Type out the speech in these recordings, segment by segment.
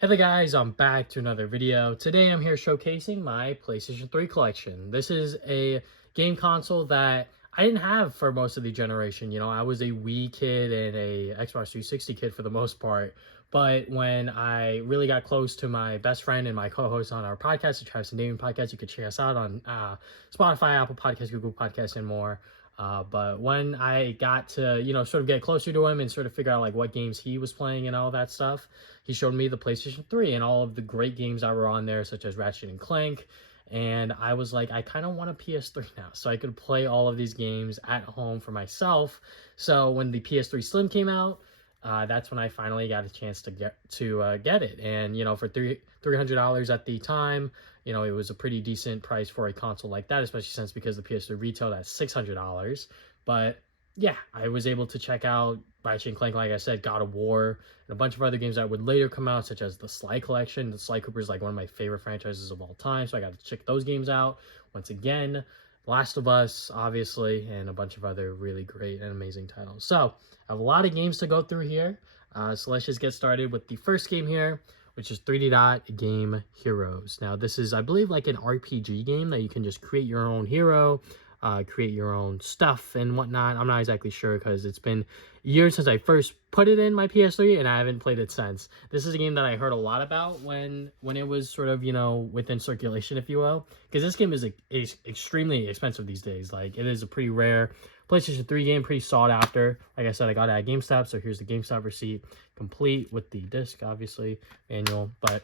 Hey there guys, I'm back to another video. Today I'm here showcasing my PlayStation 3 collection. This is a game console that I didn't have for most of the generation. I was a Wii kid and a Xbox 360 kid for the most part. But when I really got close to my best friend and my co-host on our podcast, the Travis and Damien podcast, you could check us out on Spotify, Apple Podcasts, Google Podcasts, and more. But when I got to, sort of get closer to him and sort of figure out like what games he was playing and all that stuff, he showed me the PlayStation 3 and all of the great games that were on there, such as Ratchet and Clank. And I was like, I kind of want a PS3 now, so I could play all of these games at home for myself. So when the PS3 Slim came out, that's when I finally got a chance to get it. And for $300 at the time, it was a pretty decent price for a console like that, especially since because the PS3 retailed at $600. But yeah, I was able to check out Ratchet and Clank, like I said, God of War, and a bunch of other games that would later come out, such as the Sly Collection. The Sly Cooper is like one of my favorite franchises of all time, so I got to check those games out. Once again, Last of Us, obviously, and a bunch of other really great and amazing titles. So I have a lot of games to go through here. So let's just get started with the first game here, which is 3D Dot Game Heroes. Now, this is, I believe, like an RPG game that you can just create your own hero, create your own stuff and whatnot. I'm not exactly sure because it's been years since I first put it in my PS3 and I haven't played it since. This is a game that I heard a lot about when it was sort of, within circulation, if you will, because this game is extremely expensive these days. Like, it is a pretty rare PlayStation 3 game, pretty sought after. Like I said, I got it at GameStop, so here's the GameStop receipt, complete with the disc, obviously, manual. But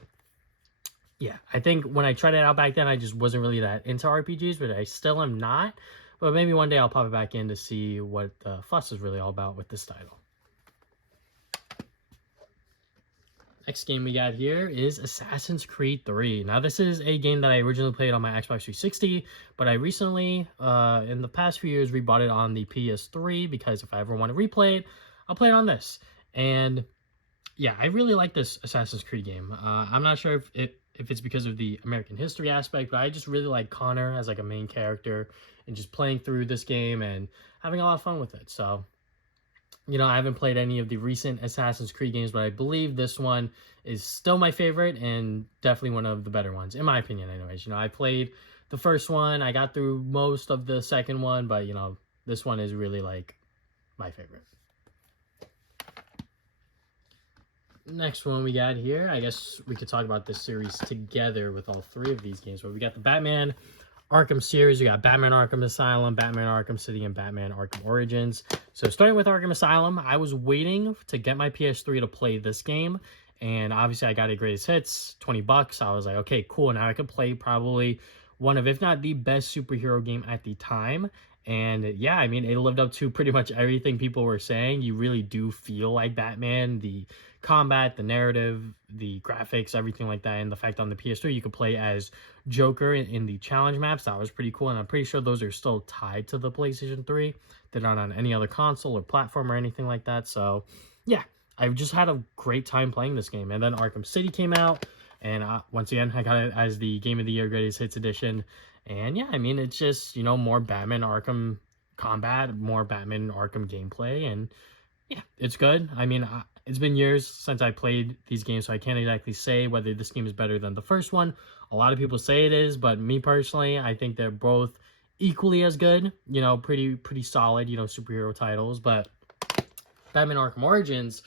yeah, I think when I tried it out back then, I just wasn't really that into RPGs, but I still am not. But maybe one day I'll pop it back in to see what the fuss is really all about with this title. Next game we got here is Assassin's Creed 3. Now, this is a game that I originally played on my Xbox 360, but I recently, in the past few years, rebought it on the PS3 because if I ever want to replay it, I'll play it on this. And yeah, I really like this Assassin's Creed game. I'm not sure if it's because of the American history aspect, but I just really like Connor as like a main character and just playing through this game and having a lot of fun with it. So, I haven't played any of the recent Assassin's Creed games, but I believe this one is still my favorite and definitely one of the better ones, in my opinion anyways. I played the first one, I got through most of the second one, but, this one is really like my favorite. Next one we got here, I guess we could talk about this series together with all three of these games. But we got the Batman Arkham series. We got Batman Arkham Asylum, Batman Arkham City, and Batman Arkham Origins. So starting with Arkham Asylum, I was waiting to get my PS3 to play this game. And obviously I got a greatest hits, $20. I was like, okay, cool. Now I could play probably one of, if not the best superhero game at the time. And yeah, I mean, it lived up to pretty much everything people were saying. You really do feel like Batman. The combat, the narrative, the graphics, everything like that. And the fact on the PS3 you could play as Joker in the challenge maps, that was pretty cool. And I'm pretty sure those are still tied to the PlayStation 3. They're not on any other console or platform or anything like that. So yeah, I've just had a great time playing this game. And then Arkham City came out. And once again, I got it as the Game of the Year Greatest Hits Edition. And yeah, I mean, it's just, more Batman Arkham combat, more Batman Arkham gameplay. And yeah, it's good. I mean, it's been years since I played these games, so I can't exactly say whether this game is better than the first one. A lot of people say it is, but me personally, I think they're both equally as good. Pretty solid, superhero titles. But Batman Arkham Origins,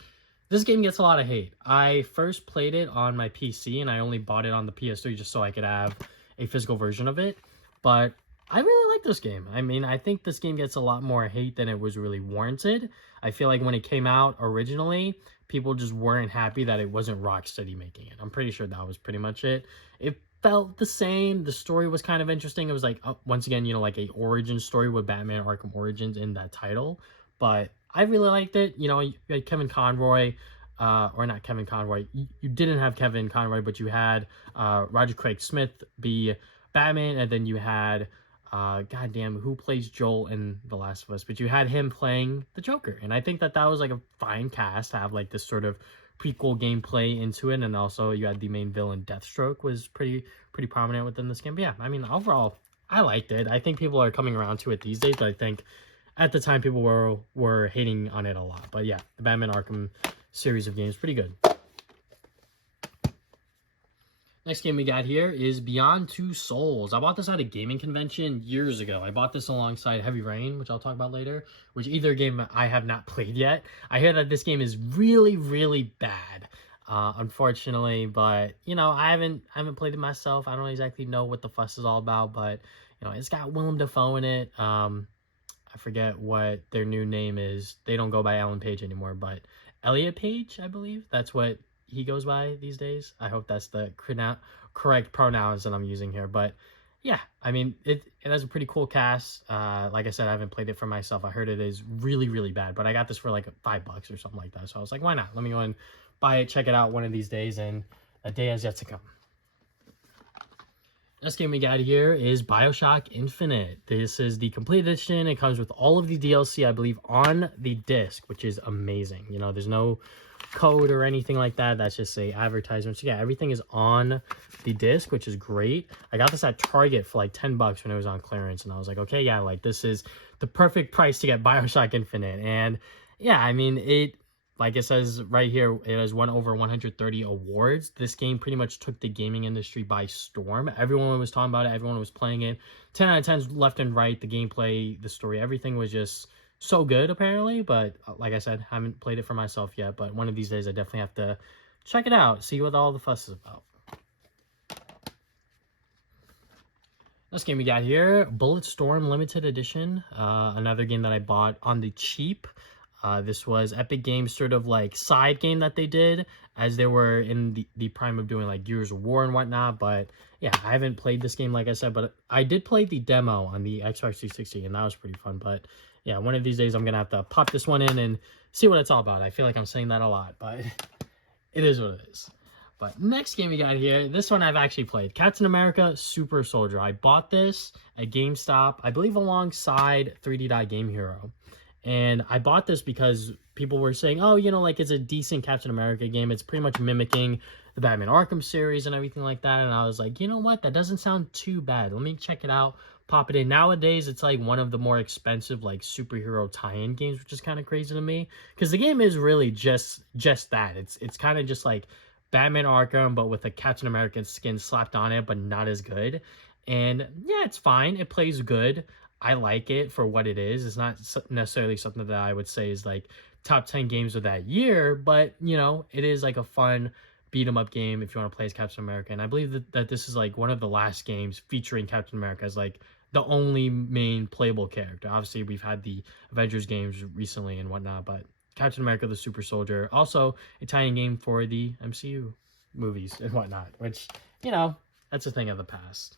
this game gets a lot of hate. I first played it on my PC, and I only bought it on the PS3 just so I could have a physical version of it. But I really like this game. I mean, I think this game gets a lot more hate than it was really warranted. I feel like when it came out originally, people just weren't happy that it wasn't Rocksteady making it. I'm pretty sure that was pretty much it. It felt the same. The story was kind of interesting. It was like, once again, like a origin story with Batman Arkham Origins in that title. But I really liked it. You had Kevin Conroy, or not Kevin Conroy. You didn't have Kevin Conroy, but you had Roger Craig Smith be Batman, and then you had goddamn, who plays Joel in The Last of Us, but you had him playing the Joker. And I think that was like a fine cast to have like this sort of prequel gameplay into it. And also you had the main villain Deathstroke was pretty prominent within this game. But yeah, I mean, overall I liked it. I think people are coming around to it these days, but I think at the time people were hating on it a lot. But yeah, the Batman Arkham series of games, pretty good. Next game we got here is Beyond Two Souls. I bought this at a gaming convention years ago. I bought this alongside Heavy Rain, which I'll talk about later, which either game I have not played yet. I hear that this game is really, really bad, unfortunately, but, you know, I haven't played it myself. I don't exactly know what the fuss is all about, but, you know, it's got Willem Dafoe in it. I forget what their new name is. They don't go by Ellen Page anymore, but Elliot Page, I believe. That's what he goes by these days. I hope that's the correct pronouns that I'm using here. But yeah, I mean, it has a pretty cool cast. Like I said, I haven't played it for myself. I heard it is really, really bad, but I got this for like $5 or something like that. So I was like, why not? Let me go and buy it, check it out one of these days, and a day has yet to come. Next game we got here is BioShock Infinite. This is the complete edition. It comes with all of the DLC, I believe, on the disc, which is amazing. You know, there's no code or anything like that. That's just a advertisement. So yeah, everything is on the disc, which is great. I got this at Target for like $10 when it was on clearance, and I was like, okay, yeah, like this is the perfect price to get BioShock Infinite. And yeah, I mean, it, like it says right here, it has won over 130 awards. This game pretty much took the gaming industry by storm. Everyone was talking about it. Everyone was playing it. 10 out of 10 left and right. The gameplay, the story, everything was just so good, apparently. But like I said, haven't played it for myself yet. But one of these days, I definitely have to check it out, see what all the fuss is about. This game we got here, Bulletstorm Limited Edition. Another game that I bought on the cheap. This was Epic Games' sort of like side game that they did as they were in the prime of doing like Gears of War and whatnot. But yeah, I haven't played this game, like I said, but I did play the demo on the Xbox 360 and that was pretty fun. But yeah, one of these days I'm going to have to pop this one in and see what it's all about. I feel like I'm saying that a lot, but it is what it is. But next game we got here, this one I've actually played. Captain America Super Soldier. I bought this at GameStop, I believe alongside 3D Dot Game Hero. And I bought this because people were saying, oh, you know, like it's a decent Captain America game. It's pretty much mimicking the Batman Arkham series and everything like that. And I was like, you know what? That doesn't sound too bad. Let me check it out, pop it in. Nowadays, it's like one of the more expensive like superhero tie-in games, which is kind of crazy to me. Because the game is really just that. It's kind of just like Batman Arkham, but with a Captain America skin slapped on it, but not as good. And yeah, it's fine. It plays good. I like it for what it is. It's not necessarily something that I would say is like top 10 games of that year, but you know, it is like a fun beat 'em up game if you want to play as Captain America. And I believe that this is like one of the last games featuring Captain America as like the only main playable character. Obviously, we've had the Avengers games recently and whatnot, but Captain America the Super Soldier, also a tie-in game for the MCU movies and whatnot, which, you know, that's a thing of the past.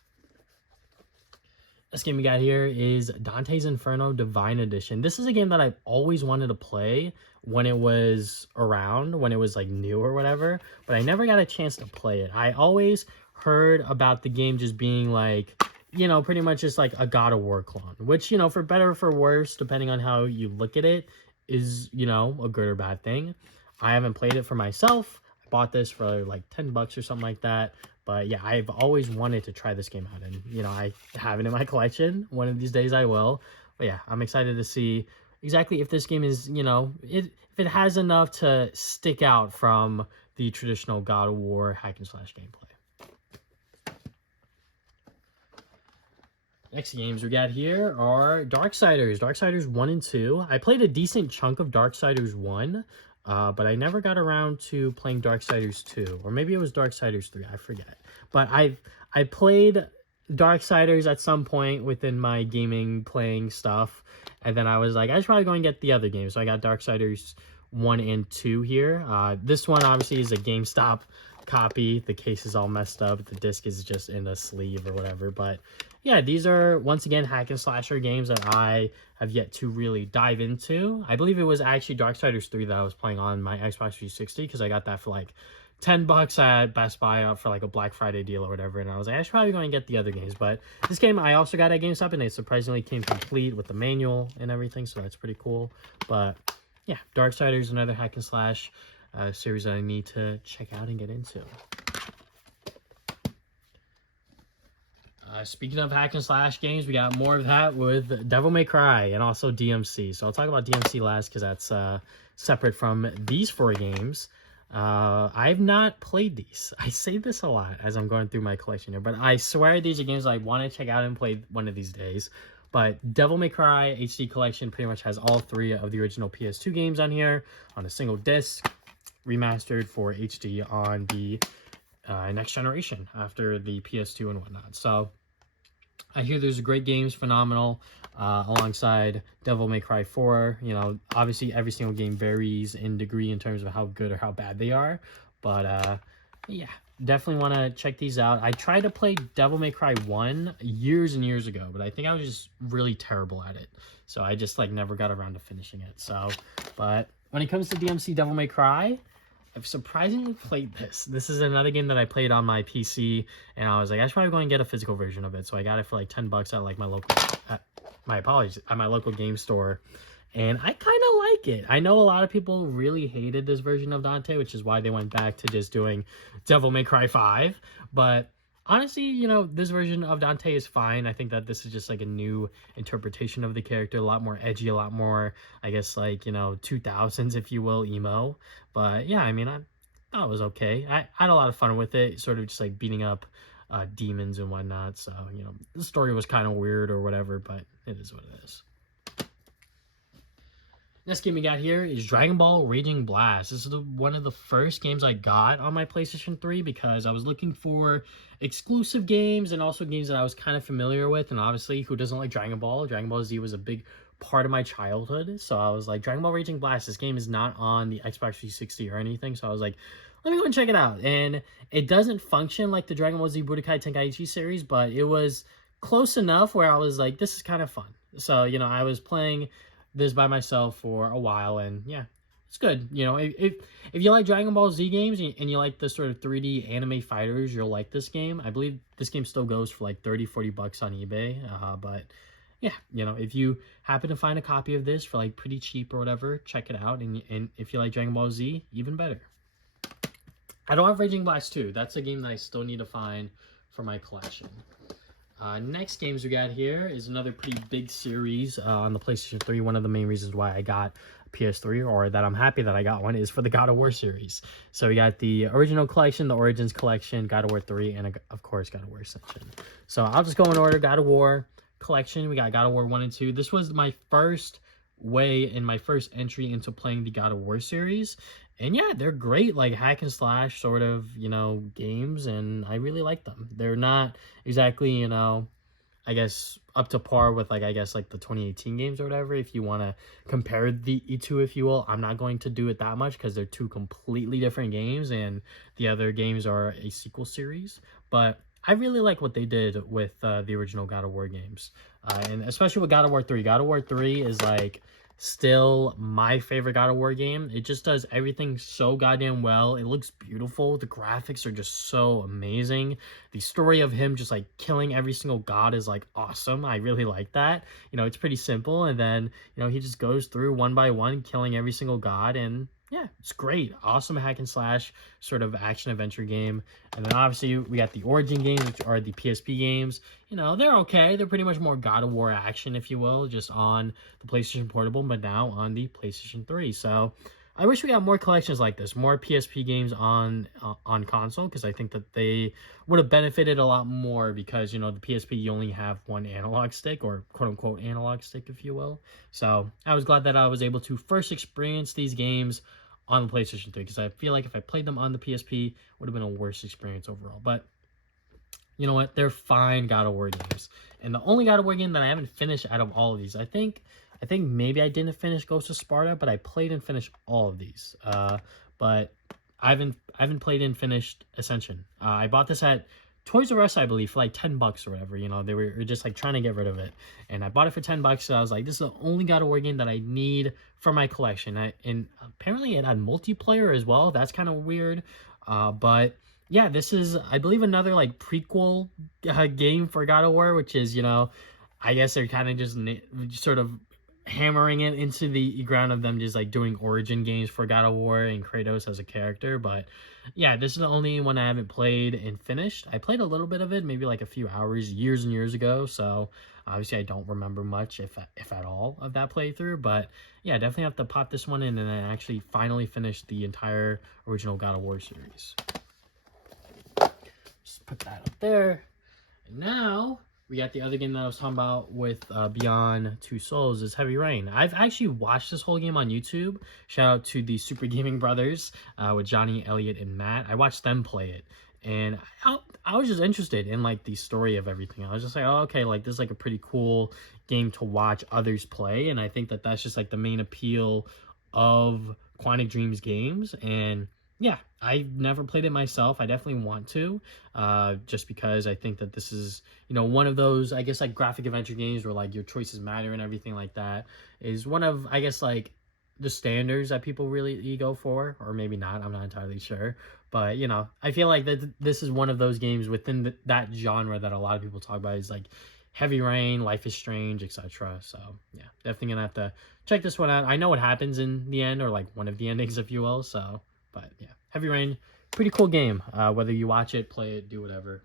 This game we got here is Dante's Inferno Divine Edition. This is a game that I've always wanted to play when it was around, when it was like new or whatever, but I never got a chance to play it. I always heard about the game just being like, you know, pretty much just like a God of War clone, which, you know, for better or for worse, depending on how you look at it, is, you know, a good or bad thing. I haven't played it for myself. I bought this for like $10 or something like that. But yeah, I've always wanted to try this game out, and you know, I have it in my collection. One of these days I will. But yeah, I'm excited to see exactly if this game is, you know, if it has enough to stick out from the traditional God of War hack and slash gameplay. Next games we got here are Darksiders. Darksiders 1 and 2. I played a decent chunk of Darksiders 1. But I never got around to playing Darksiders 2, or maybe it was Darksiders 3, I forget. But I played Darksiders at some point within my gaming playing stuff, and then I was like, I should probably go and get the other games. So I got Darksiders 1 and 2 here. This one obviously is a GameStop copy. The case is all messed up. The disc is just in a sleeve or whatever. But yeah, these are, once again, hack and slasher games that I have yet to really dive into. I believe it was actually Darksiders 3 that I was playing on my Xbox 360, because I got that for like $10 at Best Buy for like a Black Friday deal or whatever. And I was like, I should probably go and get the other games. But this game I also got at GameStop, and it surprisingly came complete with the manual and everything. So that's pretty cool. But yeah, Darksiders, another hack and slash series that I need to check out and get into. Speaking of hack and slash games, we got more of that with Devil May Cry and also DMC. So I'll talk about DMC last because that's separate from these 4 games. I've not played these. I say this a lot as I'm going through my collection here, but I swear these are games I want to check out and play one of these days. But Devil May Cry HD Collection pretty much has all 3 of the original PS2 games on here on a single disc, remastered for HD on the next generation after the PS2 and whatnot. So I hear there's great games, phenomenal, alongside Devil May Cry 4. You know, obviously every single game varies in degree in terms of how good or how bad they are. But yeah, definitely want to check these out. I tried to play Devil May Cry 1 years and years ago, but I think I was just really terrible at it. So I just like never got around to finishing it. So, but when it comes to DMC Devil May Cry, I've surprisingly played this. This is another game that I played on my PC, and I was like, I should probably go and get a physical version of it. So I got it for like $10 at like my local, at my local game store, and I kind of like it. I know a lot of people really hated this version of Dante, which is why they went back to just doing Devil May Cry 5. But honestly, you know, this version of Dante is fine. I think that this is just like a new interpretation of the character, a lot more edgy, a lot more, I guess, like, you know, 2000s, if you will, emo. But yeah, I mean, I thought it was okay. I had a lot of fun with it, sort of just like beating up demons and whatnot. So, you know, the story was kind of weird or whatever, but it is what it is. Next game we got here is Dragon Ball Raging Blast. This is one of the first games I got on my PlayStation 3 because I was looking for exclusive games and also games that I was kind of familiar with. And obviously, who doesn't like Dragon Ball? Dragon Ball Z was a big part of my childhood. So I was like, Dragon Ball Raging Blast, this game is not on the Xbox 360 or anything. So I was like, let me go and check it out. And it doesn't function like the Dragon Ball Z Budokai Tenkaichi series, but it was close enough where I was like, this is kind of fun. So, you know, I was playing this by myself for a while, and yeah, it's good. You know, if you like Dragon Ball Z games and you like the sort of 3D anime fighters, you'll like this game. I believe this game still goes for like $30-40 on eBay, but yeah, you know, if you happen to find a copy of this for like pretty cheap or whatever, check it out. And if you like Dragon Ball Z, even better. I don't have Raging Blast 2. That's a game that I still need to find for my collection. Next games we got here is another pretty big series on the PlayStation 3. One of the main reasons why I got PS3, or that I'm happy that I got one, is for the God of War series. So we got the original collection, the Origins collection, God of War 3, and of course God of War Ascension. So I'll just go in order. God of War collection, we got God of War 1 and 2. This was my first way and my first entry into playing the God of War series. And yeah, they're great, like hack and slash sort of, you know, games, and I really like them. They're not exactly, you know, I guess up to par with like, I guess like the 2018 games or whatever. If you want to compare the two, if you will, I'm not going to do it that much because they're two completely different games, and the other games are a sequel series. But I really like what they did with the original God of War games, and especially with God of War 3. God of War 3 is like still my favorite God of War game. It just does everything so goddamn well. It looks beautiful. The graphics are just so amazing. The story of him just like killing every single god is like awesome. I really like that. You know, it's pretty simple, and then, you know, he just goes through one by one killing every single god, and yeah, it's great. Awesome hack and slash sort of action adventure game. And then obviously we got the Origin games, which are the PSP games. You know, they're okay. They're pretty much more God of War action, if you will, just on the PlayStation Portable, but now on the PlayStation 3. So I wish we got more collections like this, more PSP games on console, because I think that they would have benefited a lot more because, you know, the PSP, you only have one analog stick, or quote-unquote analog stick, if you will. So I was glad that I was able to first experience these games on the PlayStation 3, because I feel like if I played them on the PSP, it would have been a worse experience overall. But you know what? They're fine God of War games. And the only God of War game that I haven't finished out of all of these, I think maybe I didn't finish Ghost of Sparta, but I played and finished all of these. But I haven't played and finished Ascension. I bought this at Toys R Us, I believe, for like $10 or whatever. You know, they were just like trying to get rid of it, and I bought it for $10. So I was like, this is the only God of War game that I need for my collection. And apparently it had multiplayer as well. That's kind of weird. But yeah, this is, I believe, another like prequel game for God of War, which is, you know, I guess they're kind of just sort of hammering it into the ground of them just like doing origin games for God of War and Kratos as a character. But yeah, this is the only one I haven't played and finished. I played a little bit of it, maybe like a few hours, years and years ago. So obviously I don't remember much, if at all, of that playthrough. But yeah, definitely have to pop this one in and then actually finally finish the entire original God of War series. Just put that up there. And now we got the other game that I was talking about with Beyond Two Souls is Heavy Rain. I've actually watched this whole game on YouTube. Shout out to the Super Gaming Brothers with Johnny, Elliot, and Matt. I watched them play it. And I was just interested in like the story of everything. I was just like, oh, okay, like this is like a pretty cool game to watch others play. And I think that that's just like the main appeal of Quantic Dreams games. And yeah, I've never played it myself. I definitely want to, just because I think that this is, you know, one of those, I guess, like graphic adventure games where like your choices matter and everything like that is one of, I guess, like the standards that people really go for, or maybe not. I'm not entirely sure, but you know, I feel like that this is one of those games within that genre that a lot of people talk about is like Heavy Rain, Life is Strange, etc. So yeah, definitely gonna have to check this one out. I know what happens in the end, or like one of the endings, if you will. So. But yeah, Heavy Rain, pretty cool game. Whether you watch it, play it, do whatever.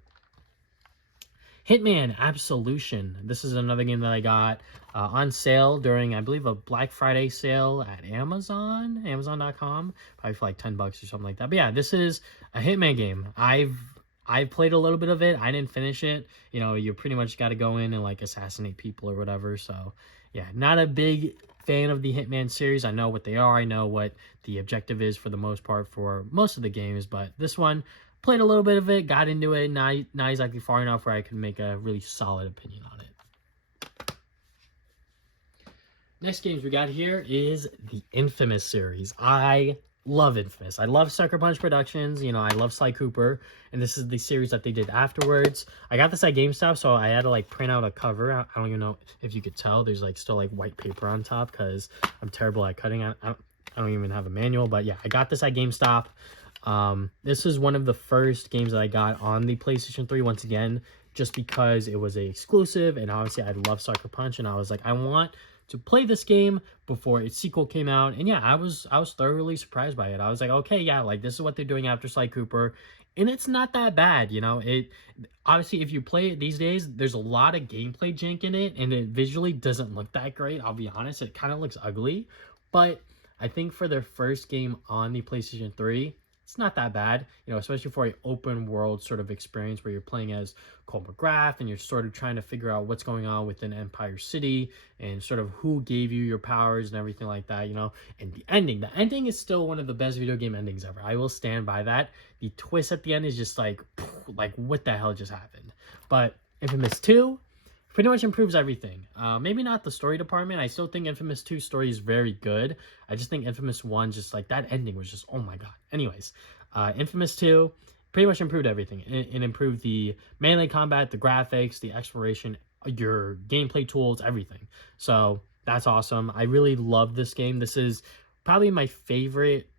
Hitman Absolution. This is another game that I got on sale during, I believe, a Black Friday sale at Amazon, Amazon.com, probably for like $10 or something like that. But yeah, this is a Hitman game. I've played a little bit of it. I didn't finish it. You know, you pretty much got to go in and like assassinate people or whatever. So yeah, not a big fan of the Hitman series. I know what they are. I know what the objective is for the most part for most of the games, but this one, played a little bit of it, got into it, not exactly far enough where I could make a really solid opinion on it. Next games we got here is the Infamous series. I love Infamous. I love Sucker Punch Productions. You know, I love Sly Cooper, and this is the series that they did afterwards. I got this at GameStop, so I had to like print out a cover. I don't even know if you could tell. There's like still like white paper on top because I'm terrible at cutting. I don't even have a manual, but yeah, I got this at GameStop. This is one of the first games that I got on the PlayStation 3 once again, just because it was a exclusive, and obviously I love Sucker Punch, and I was like, I want to play this game before its sequel came out. And yeah, I was thoroughly surprised by it. I was like, okay, yeah, like this is what they're doing after Sly Cooper, and it's not that bad, you know. It obviously, if you play it these days, there's a lot of gameplay jank in it, and it visually doesn't look that great. I'll be honest, it kind of looks ugly, but I think for their first game on the PlayStation 3, it's not that bad, you know, especially for an open world sort of experience where you're playing as Cole McGrath and you're sort of trying to figure out what's going on within Empire City and sort of who gave you your powers and everything like that, you know. And the ending is still one of the best video game endings ever. I will stand by that. The twist at the end is just like what the hell just happened? But Infamous 2 pretty much improves everything. Maybe not the story department. I still think Infamous 2 story is very good. I just think Infamous 1, just like that ending was just, oh my god. Anyways, Infamous 2 pretty much improved everything. It improved the melee combat, the graphics, the exploration, your gameplay tools, everything. So that's awesome. I really love this game. This is probably my favorite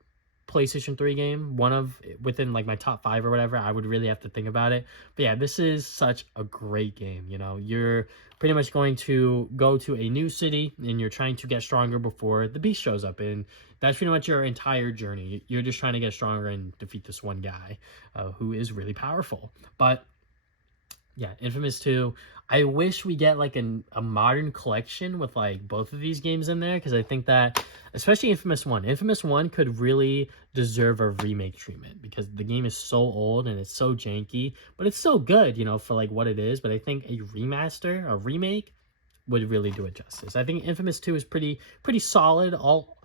PlayStation 3 game, one of within like my top 5 or whatever. I would really have to think about it, but yeah, this is such a great game. You know, you're pretty much going to go to a new city and you're trying to get stronger before the beast shows up, and that's pretty much your entire journey. You're just trying to get stronger and defeat this one guy who is really powerful. But yeah, Infamous 2. I wish we get like a modern collection with like both of these games in there, because I think that, especially Infamous 1 could really deserve a remake treatment, because the game is so old and it's so janky, but it's so good, you know, for like what it is. But I think a remaster, a remake, would really do it justice. I think Infamous 2 is pretty solid all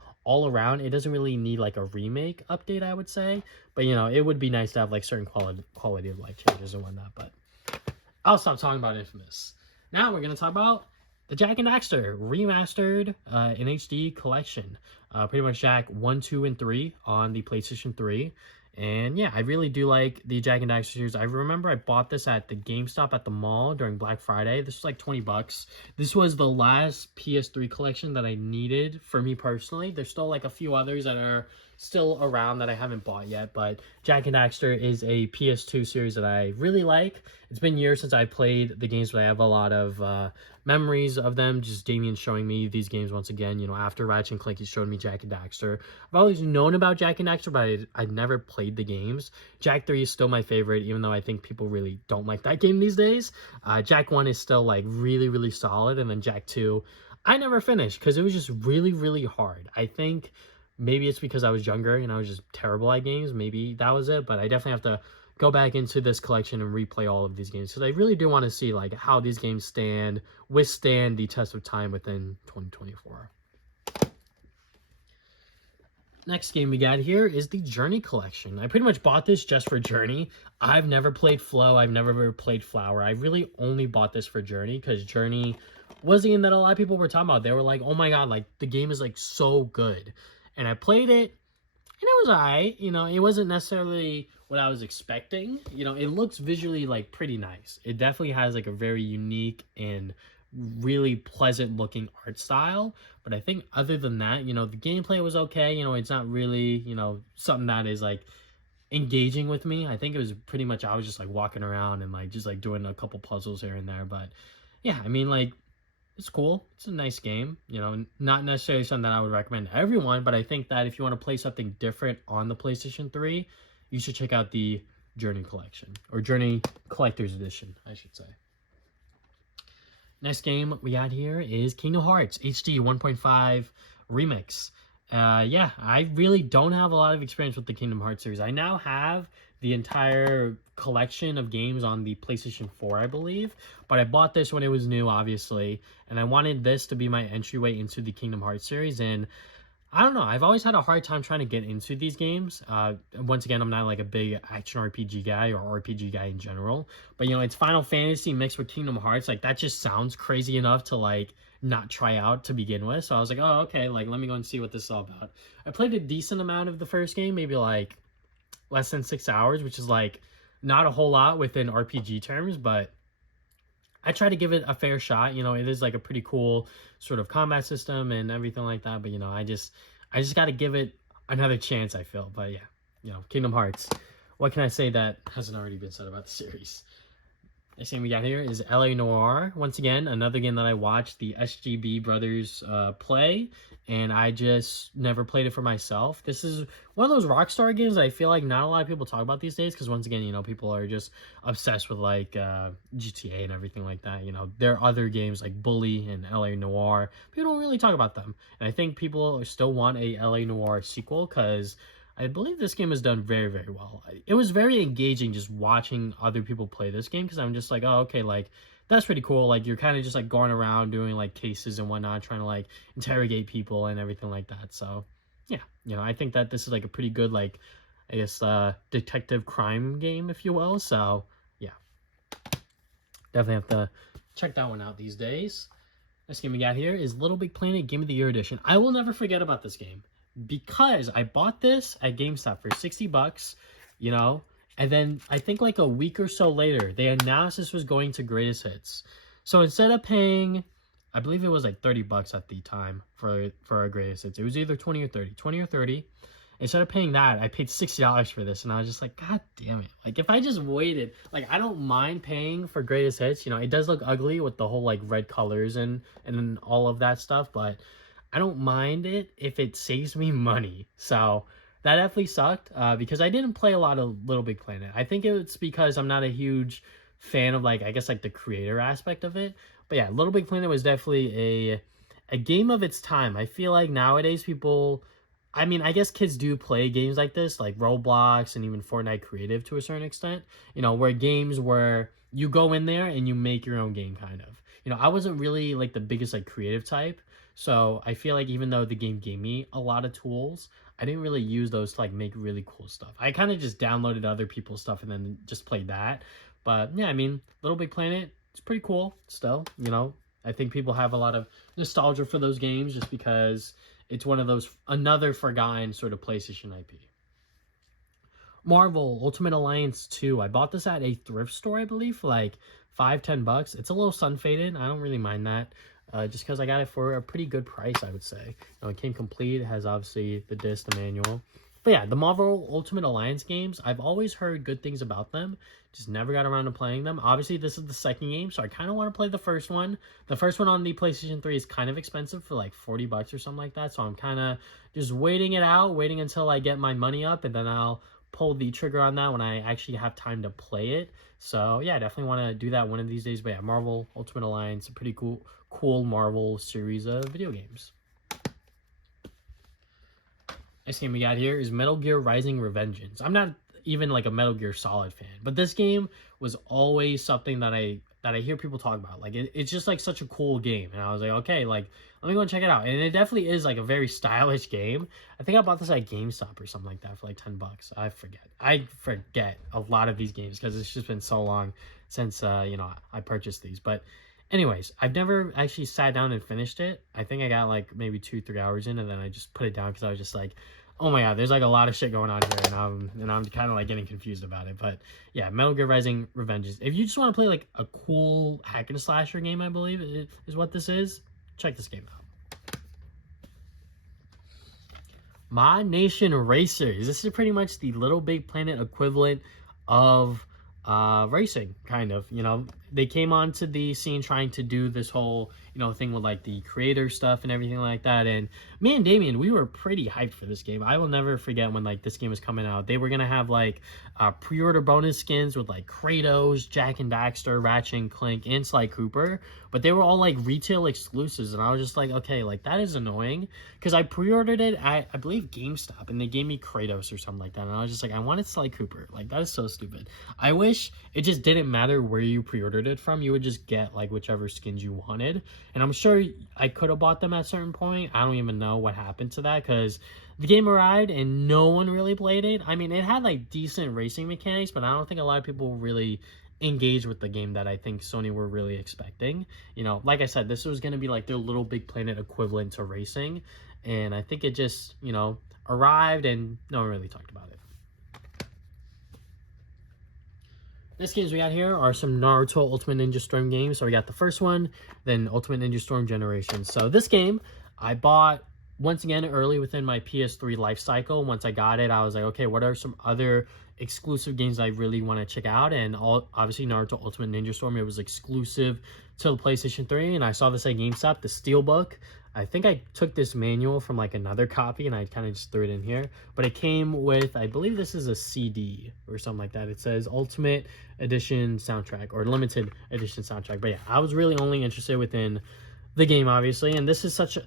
around. It doesn't really need like a remake update, I would say, but you know, it would be nice to have like certain quality of life changes and whatnot. But I'll stop talking about Infamous. Now we're going to talk about the Jak and Daxter remastered in HD collection. Pretty much Jak 1, 2, and 3 on the PlayStation 3. And yeah, I really do like the Jak and Daxter series. I remember I bought this at the GameStop at the mall during Black Friday. This was like $20. This was the last PS3 collection that I needed for me personally. There's still like a few others that are still around that I haven't bought yet, but Jak and Daxter is a PS2 series that I really like. It's been years since I played the games, but I have a lot of memories of them. Just Damien showing me these games once again. You know, after Ratchet Clank, he showed me Jak and Daxter. I've always known about Jak and Daxter, but I'd never played the games. Jak 3 is still my favorite, even though I think people really don't like that game these days. Jak 1 is still like really, really solid, and then Jak 2, I never finished because it was just really, really hard. I think maybe it's because I was younger and I was just terrible at games. Maybe that was it, but I definitely have to go back into this collection and replay all of these games because I really do want to see like how these games withstand the test of time within 2024. Next game we got here is the Journey Collection. I pretty much bought this just for Journey. I've never played Flow. I've never played Flower. I really only bought this for Journey because Journey was the game that a lot of people were talking about. They were like, oh my god, like the game is like so good. And I played it and it was alright. You know, it wasn't necessarily what I was expecting. You know, it looks visually like pretty nice. It definitely has like a very unique and really pleasant looking art style. But I think other than that, you know, the gameplay was okay. You know, it's not really, you know, something that is like engaging with me. I think it was pretty much, I was just like walking around and like just like doing a couple puzzles here and there. But yeah, I mean, like, it's cool. It's a nice game. You know, not necessarily something that I would recommend to everyone, but I think that if you want to play something different on the PlayStation 3, you should check out the Journey Collection, or Journey Collector's Edition, I should say. Next game we got here is Kingdom Hearts HD 1.5 Remix. Yeah, I really don't have a lot of experience with the Kingdom Hearts series. I now have the entire collection of games on the PlayStation 4, I believe. But I bought this when it was new, obviously. And I wanted this to be my entryway into the Kingdom Hearts series. And I don't know, I've always had a hard time trying to get into these games. Once again, I'm not like a big action RPG guy or RPG guy in general. But, you know, it's Final Fantasy mixed with Kingdom Hearts. Like, that just sounds crazy enough to, like, not try out to begin with. So I was like, oh, okay, like, let me go and see what this is all about. I played a decent amount of the first game, maybe, like, less than 6 hours, which is, like, not a whole lot within RPG terms, but I try to give it a fair shot. You know, it is like a pretty cool sort of combat system and everything like that. But, you know, I just got to give it another chance, I feel. But, yeah, you know, Kingdom Hearts. What can I say that hasn't already been said about the series? Next game we got here is LA Noire. Once again, another game that I watched the SGB brothers play, and I just never played it for myself. This is one of those Rockstar games that I feel like not a lot of people talk about these days, because once again, you know, people are just obsessed with like GTA and everything like that. You know, there are other games like Bully and LA Noire. People don't really talk about them, and I think people still want a LA Noire sequel because I believe this game is done very, very well. It was very engaging just watching other people play this game, because I'm just like, oh, okay, like, that's pretty cool. Like, you're kind of just, like, going around doing, like, cases and whatnot, trying to, like, interrogate people and everything like that. So, yeah, you know, I think that this is, like, a pretty good, like, I guess, detective crime game, if you will. So, yeah. Definitely have to check that one out these days. Next game we got here is Little Big Planet Game of the Year Edition. I will never forget about this game, because I bought this at GameStop for $60, you know, and then I think like a week or so later, they announced this was going to Greatest Hits. So instead of paying, I believe it was like $30 at the time for our Greatest Hits, it was either 20 or 30. Instead of paying that, I paid $60 for this, and I was just like, god damn it. Like, if I just waited, like, I don't mind paying for Greatest Hits, you know, it does look ugly with the whole like red colors and all of that stuff, but I don't mind it if it saves me money. So that definitely sucked because I didn't play a lot of Little Big Planet. I think it's because I'm not a huge fan of, like, I guess, like, the creator aspect of it. But yeah, Little Big Planet was definitely a game of its time. I feel like nowadays people, I mean, I guess kids do play games like this, like Roblox and even Fortnite Creative to a certain extent, you know, where games where you go in there and you make your own game, kind of. You know, I wasn't really, like, the biggest, like, creative type. So I feel like even though the game gave me a lot of tools, I didn't really use those to like make really cool stuff. I kind of just downloaded other people's stuff and then just played that. But yeah, I mean, Little Big Planet, it's pretty cool still, you know. I think people have a lot of nostalgia for those games just because it's one of those, another forgotten sort of PlayStation IP. Marvel Ultimate Alliance 2. I bought this at a thrift store, I believe, for like $5-10. It's a little sun faded. I don't really mind that. Just because I got it for a pretty good price, I would say. You know, it came complete. It has, obviously, the disc, the manual. But yeah, the Marvel Ultimate Alliance games, I've always heard good things about them. Just never got around to playing them. Obviously, this is the second game, so I kind of want to play the first one. The first one on the PlayStation 3 is kind of expensive for like 40 bucks or something like that. So I'm kind of just waiting it out, waiting until I get my money up, and then I'll pull the trigger on that when I actually have time to play it. So yeah, I definitely want to do that one of these days. But yeah, Marvel Ultimate Alliance, a pretty cool Marvel series of video games. Next game we got here is Metal Gear Rising: Revengeance. I'm not even like a Metal Gear Solid fan, but this game was always something that I hear people talk about. Like it's just like such a cool game, and I was like, okay, like let me go and check it out. And it definitely is like a very stylish game. I think I bought this at GameStop or something like that for like 10 bucks. I forget a lot of these games because it's just been so long since I purchased these. But anyways, I've never actually sat down and finished it. I think I got like maybe 2-3 hours in, and then I just put it down because I was just like, oh my god, there's like a lot of shit going on here, and I'm kind of like getting confused about it. But yeah, Metal Gear Rising: Revengeance. If you just want to play like a cool hack and slasher game, I believe is what this is. Check this game out. Mod Nation Racers. This is pretty much the Little Big Planet equivalent of racing, kind of. They came onto the scene trying to do this whole thing with like the creator stuff and everything like that. And me and Damien, we were pretty hyped for this game. I will never forget when like this game was coming out. They were gonna have like pre-order bonus skins with like Kratos, Jack and Daxter, Ratchet and Clank, and Sly Cooper, but they were all like retail exclusives, and I was just like, okay, like that is annoying, because I pre-ordered it at, I believe, GameStop, and they gave me Kratos or something like that, and I was just like, I wanted Sly Cooper. Like, that is so stupid. I wish it just didn't matter where you pre-ordered it from. You would just get like whichever skins you wanted, and I'm sure I could have bought them at a certain point. I don't even know what happened to that, because the game arrived and no one really played it. I mean, it had like decent racing mechanics, but I don't think a lot of people really engaged with the game that I think Sony were really expecting. Like I said, this was going to be like their Little Big Planet equivalent to racing, and I think it just arrived and no one really talked about it. Next games we got here are some Naruto Ultimate Ninja Storm games. So we got the first one, then Ultimate Ninja Storm Generations. So this game I bought once again early within my PS3 life cycle. Once I got it, I was like, okay, what are some other exclusive games I really want to check out? And obviously Naruto Ultimate Ninja Storm, it was exclusive to the PlayStation 3, and I saw this at GameStop, the Steelbook. I think I took this manual from like another copy and I kind of just threw it in here, but it came with, I believe this is a CD or something like that. It says Ultimate Edition Soundtrack or Limited Edition Soundtrack. But yeah, I was really only interested within the game, obviously, and this is such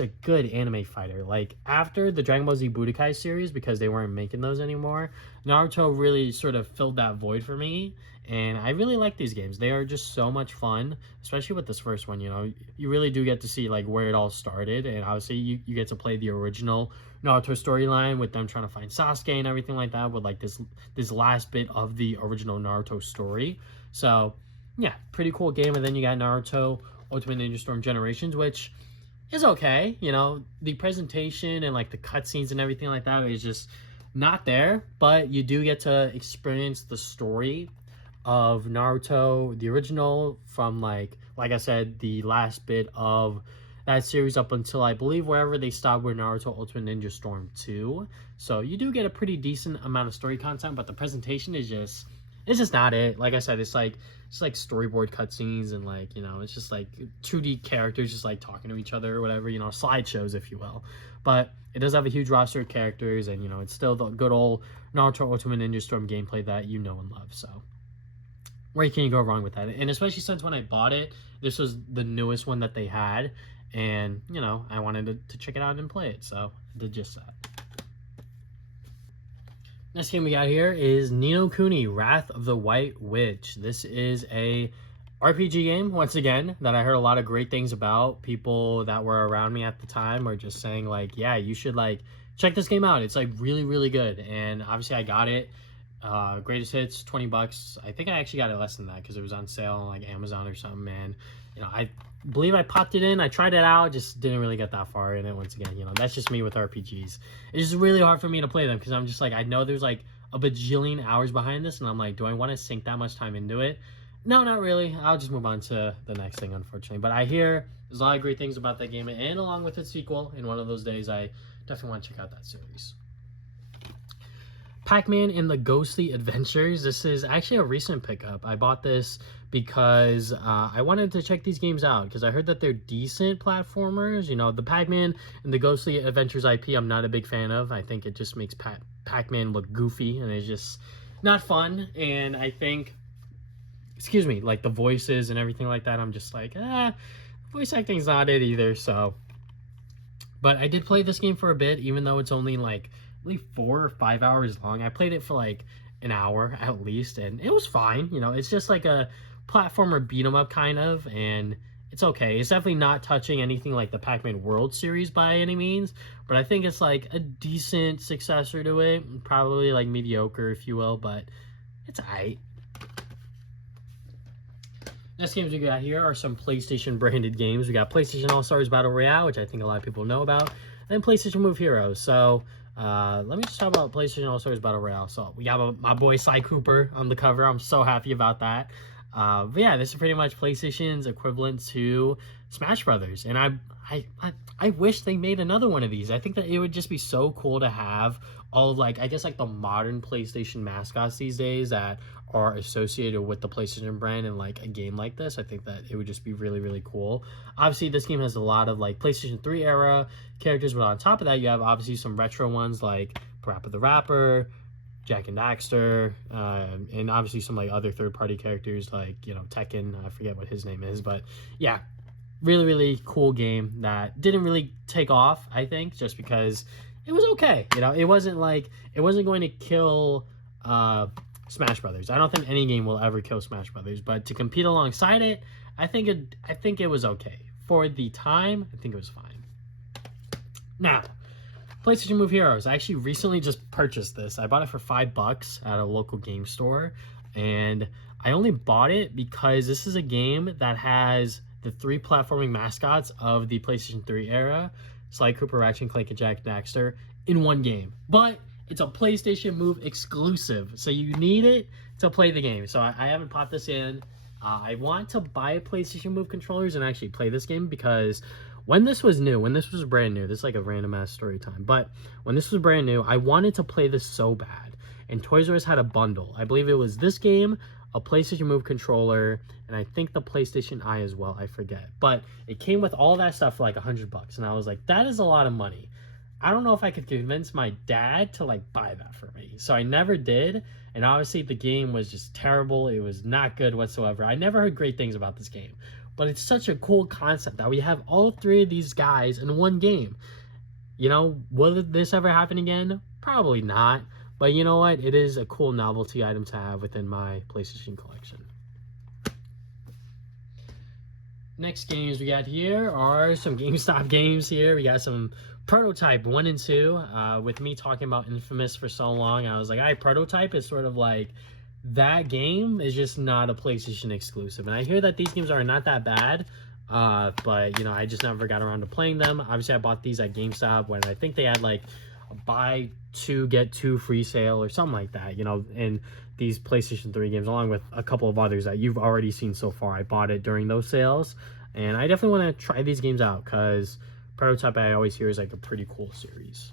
a good anime fighter. Like, after the Dragon Ball Z Budokai series, because they weren't making those anymore, Naruto really sort of filled that void for me, and I really like these games. They are just so much fun, especially with this first one. You really do get to see like where it all started, and obviously you get to play the original Naruto storyline with them trying to find Sasuke and everything like that, with like this last bit of the original Naruto story. So yeah, pretty cool game. And then you got Naruto Ultimate Ninja Storm Generations, which is okay. The presentation and like the cutscenes and everything like that is just not there, but you do get to experience the story of Naruto, the original, from like I said, the last bit of that series up until I believe wherever they stopped with Naruto Ultimate Ninja Storm 2. So you do get a pretty decent amount of story content, but the presentation is just, it's just not it. Like I said, it's like storyboard cutscenes, and like, it's just like 2D characters just like talking to each other or whatever, slideshows, if you will. But it does have a huge roster of characters, and it's still the good old Naruto Ultimate Ninja Storm gameplay that you know and love. So where can you go wrong with that? And especially since when I bought it, this was the newest one that they had, and I wanted to check it out and play it, so I did just that. Next game we got here is Ni no Kuni: Wrath of the White Witch. This is a RPG game, once again, that I heard a lot of great things about. People that were around me at the time were just saying like, yeah, you should like check this game out. It's like really, really good. And obviously I got it. Greatest hits, 20 bucks. I think I actually got it less than that because it was on sale on like Amazon or something, man. I believe I popped it in. I tried it out, just didn't really get that far in it. Once again, that's just me with RPGs. It's just really hard for me to play them because I'm just like, I know there's like a bajillion hours behind this, and I'm like, do I want to sink that much time into it? No, not really. I'll just move on to the next thing, unfortunately. But I hear there's a lot of great things about that game, and along with its sequel, in one of those days, I definitely want to check out that series. Pac-Man and the Ghostly Adventures. This is actually a recent pickup. I bought this because I wanted to check these games out because I heard that they're decent platformers. You know, the Pac-Man and the Ghostly Adventures IP I'm not a big fan of. I think it just makes Pac-Man look goofy and it's just not fun. And I think, excuse me, like the voices and everything like that, I'm just like, voice acting's not it either. So, but I did play this game for a bit, even though it's only like 4 or 5 hours long. I played it for like an hour at least, and it was fine. You know, it's just like a platformer beat 'em up kind of, and it's okay. It's definitely not touching anything like the Pac-Man World series by any means, but I think it's like a decent successor to it. Probably like mediocre, if you will, but it's alright. Next games we got here are some PlayStation branded games. We got PlayStation All-Stars Battle Royale, which I think a lot of people know about, and PlayStation Move Heroes. So let me just talk about PlayStation All-Stars Battle Royale. So we got my boy Sly Cooper on the cover. I'm so happy about that. But yeah, this is pretty much PlayStation's equivalent to Smash Brothers, and I wish they made another one of these. I think that it would just be so cool to have all of, like, I guess like the modern PlayStation mascots these days that are associated with the PlayStation brand and like a game like this. I think that it would just be really, really cool. Obviously, this game has a lot of like PlayStation 3 era characters, but on top of that, you have obviously some retro ones like Parappa the Rapper, Jak and Daxter, and obviously some like other third-party characters like, you know, Tekken. I forget what his name is, but yeah, really, really cool game that didn't really take off, I think, just because it was okay. You know, it wasn't going to kill Smash Brothers. I don't think any game will ever kill Smash Brothers, but to compete alongside it, I think it was okay. For the time, I think it was fine. Now, PlayStation Move Heroes. I actually recently just purchased this. I bought it for $5 at a local game store, and I only bought it because this is a game that has the 3 platforming mascots of the PlayStation 3 era, Sly Cooper, Ratchet Clank, and Jak Daxter, in one game. But it's a PlayStation Move exclusive, so you need it to play the game. So I haven't popped this in. I want to buy PlayStation Move controllers and actually play this game because when this was new, when this was brand new, this is like a random ass story time, but when this was brand new, I wanted to play this so bad. And Toys R Us had a bundle. I believe it was this game, a PlayStation Move controller, and I think the PlayStation Eye as well, I forget. But it came with all that stuff for like $100, and I was like, that is a lot of money. I don't know if I could convince my dad to like buy that for me. So I never did, and obviously the game was just terrible. It was not good whatsoever. I never heard great things about this game. But it's such a cool concept that we have all 3 of these guys in one game. You know, will this ever happen again? Probably not. But you know what? It is a cool novelty item to have within my PlayStation collection. Next games we got here are some GameStop games here. We got some Prototype 1 and 2. With me talking about Infamous for so long, I was like, all right, Prototype is sort of like, that game is just not a PlayStation exclusive. And I hear that these games are not that bad, but, you know, I just never got around to playing them. Obviously, I bought these at GameStop when I think they had, like, a buy 2, get 2 free sale or something like that, you know, and these PlayStation 3 games, along with a couple of others that you've already seen so far. I bought it during those sales, and I definitely want to try these games out because Prototype, I always hear, is, like, a pretty cool series.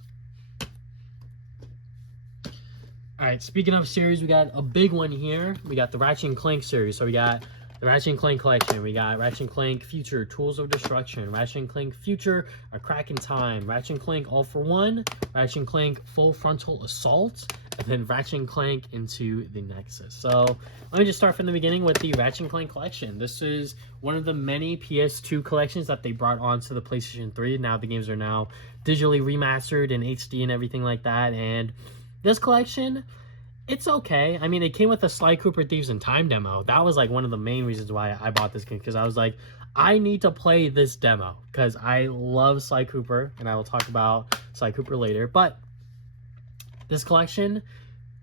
All right, speaking of series, we got a big one here. We got the Ratchet Clank series. So we got the Ratchet Clank Collection. We got Ratchet Clank Future, Tools of Destruction. Ratchet Clank Future, A Crack in Time. Ratchet Clank All for One. Ratchet Clank Full Frontal Assault. And then Ratchet Clank Into the Nexus. So let me just start from the beginning with the Ratchet Clank Collection. This is one of the many PS2 collections that they brought onto the PlayStation 3. Now the games are now digitally remastered in HD and everything like that. And this collection, it's okay. I mean, it came with a Sly Cooper Thieves in Time demo. That was like one of the main reasons why I bought this game, because I was like, I need to play this demo because I love Sly Cooper, and I will talk about Sly Cooper later. But this collection,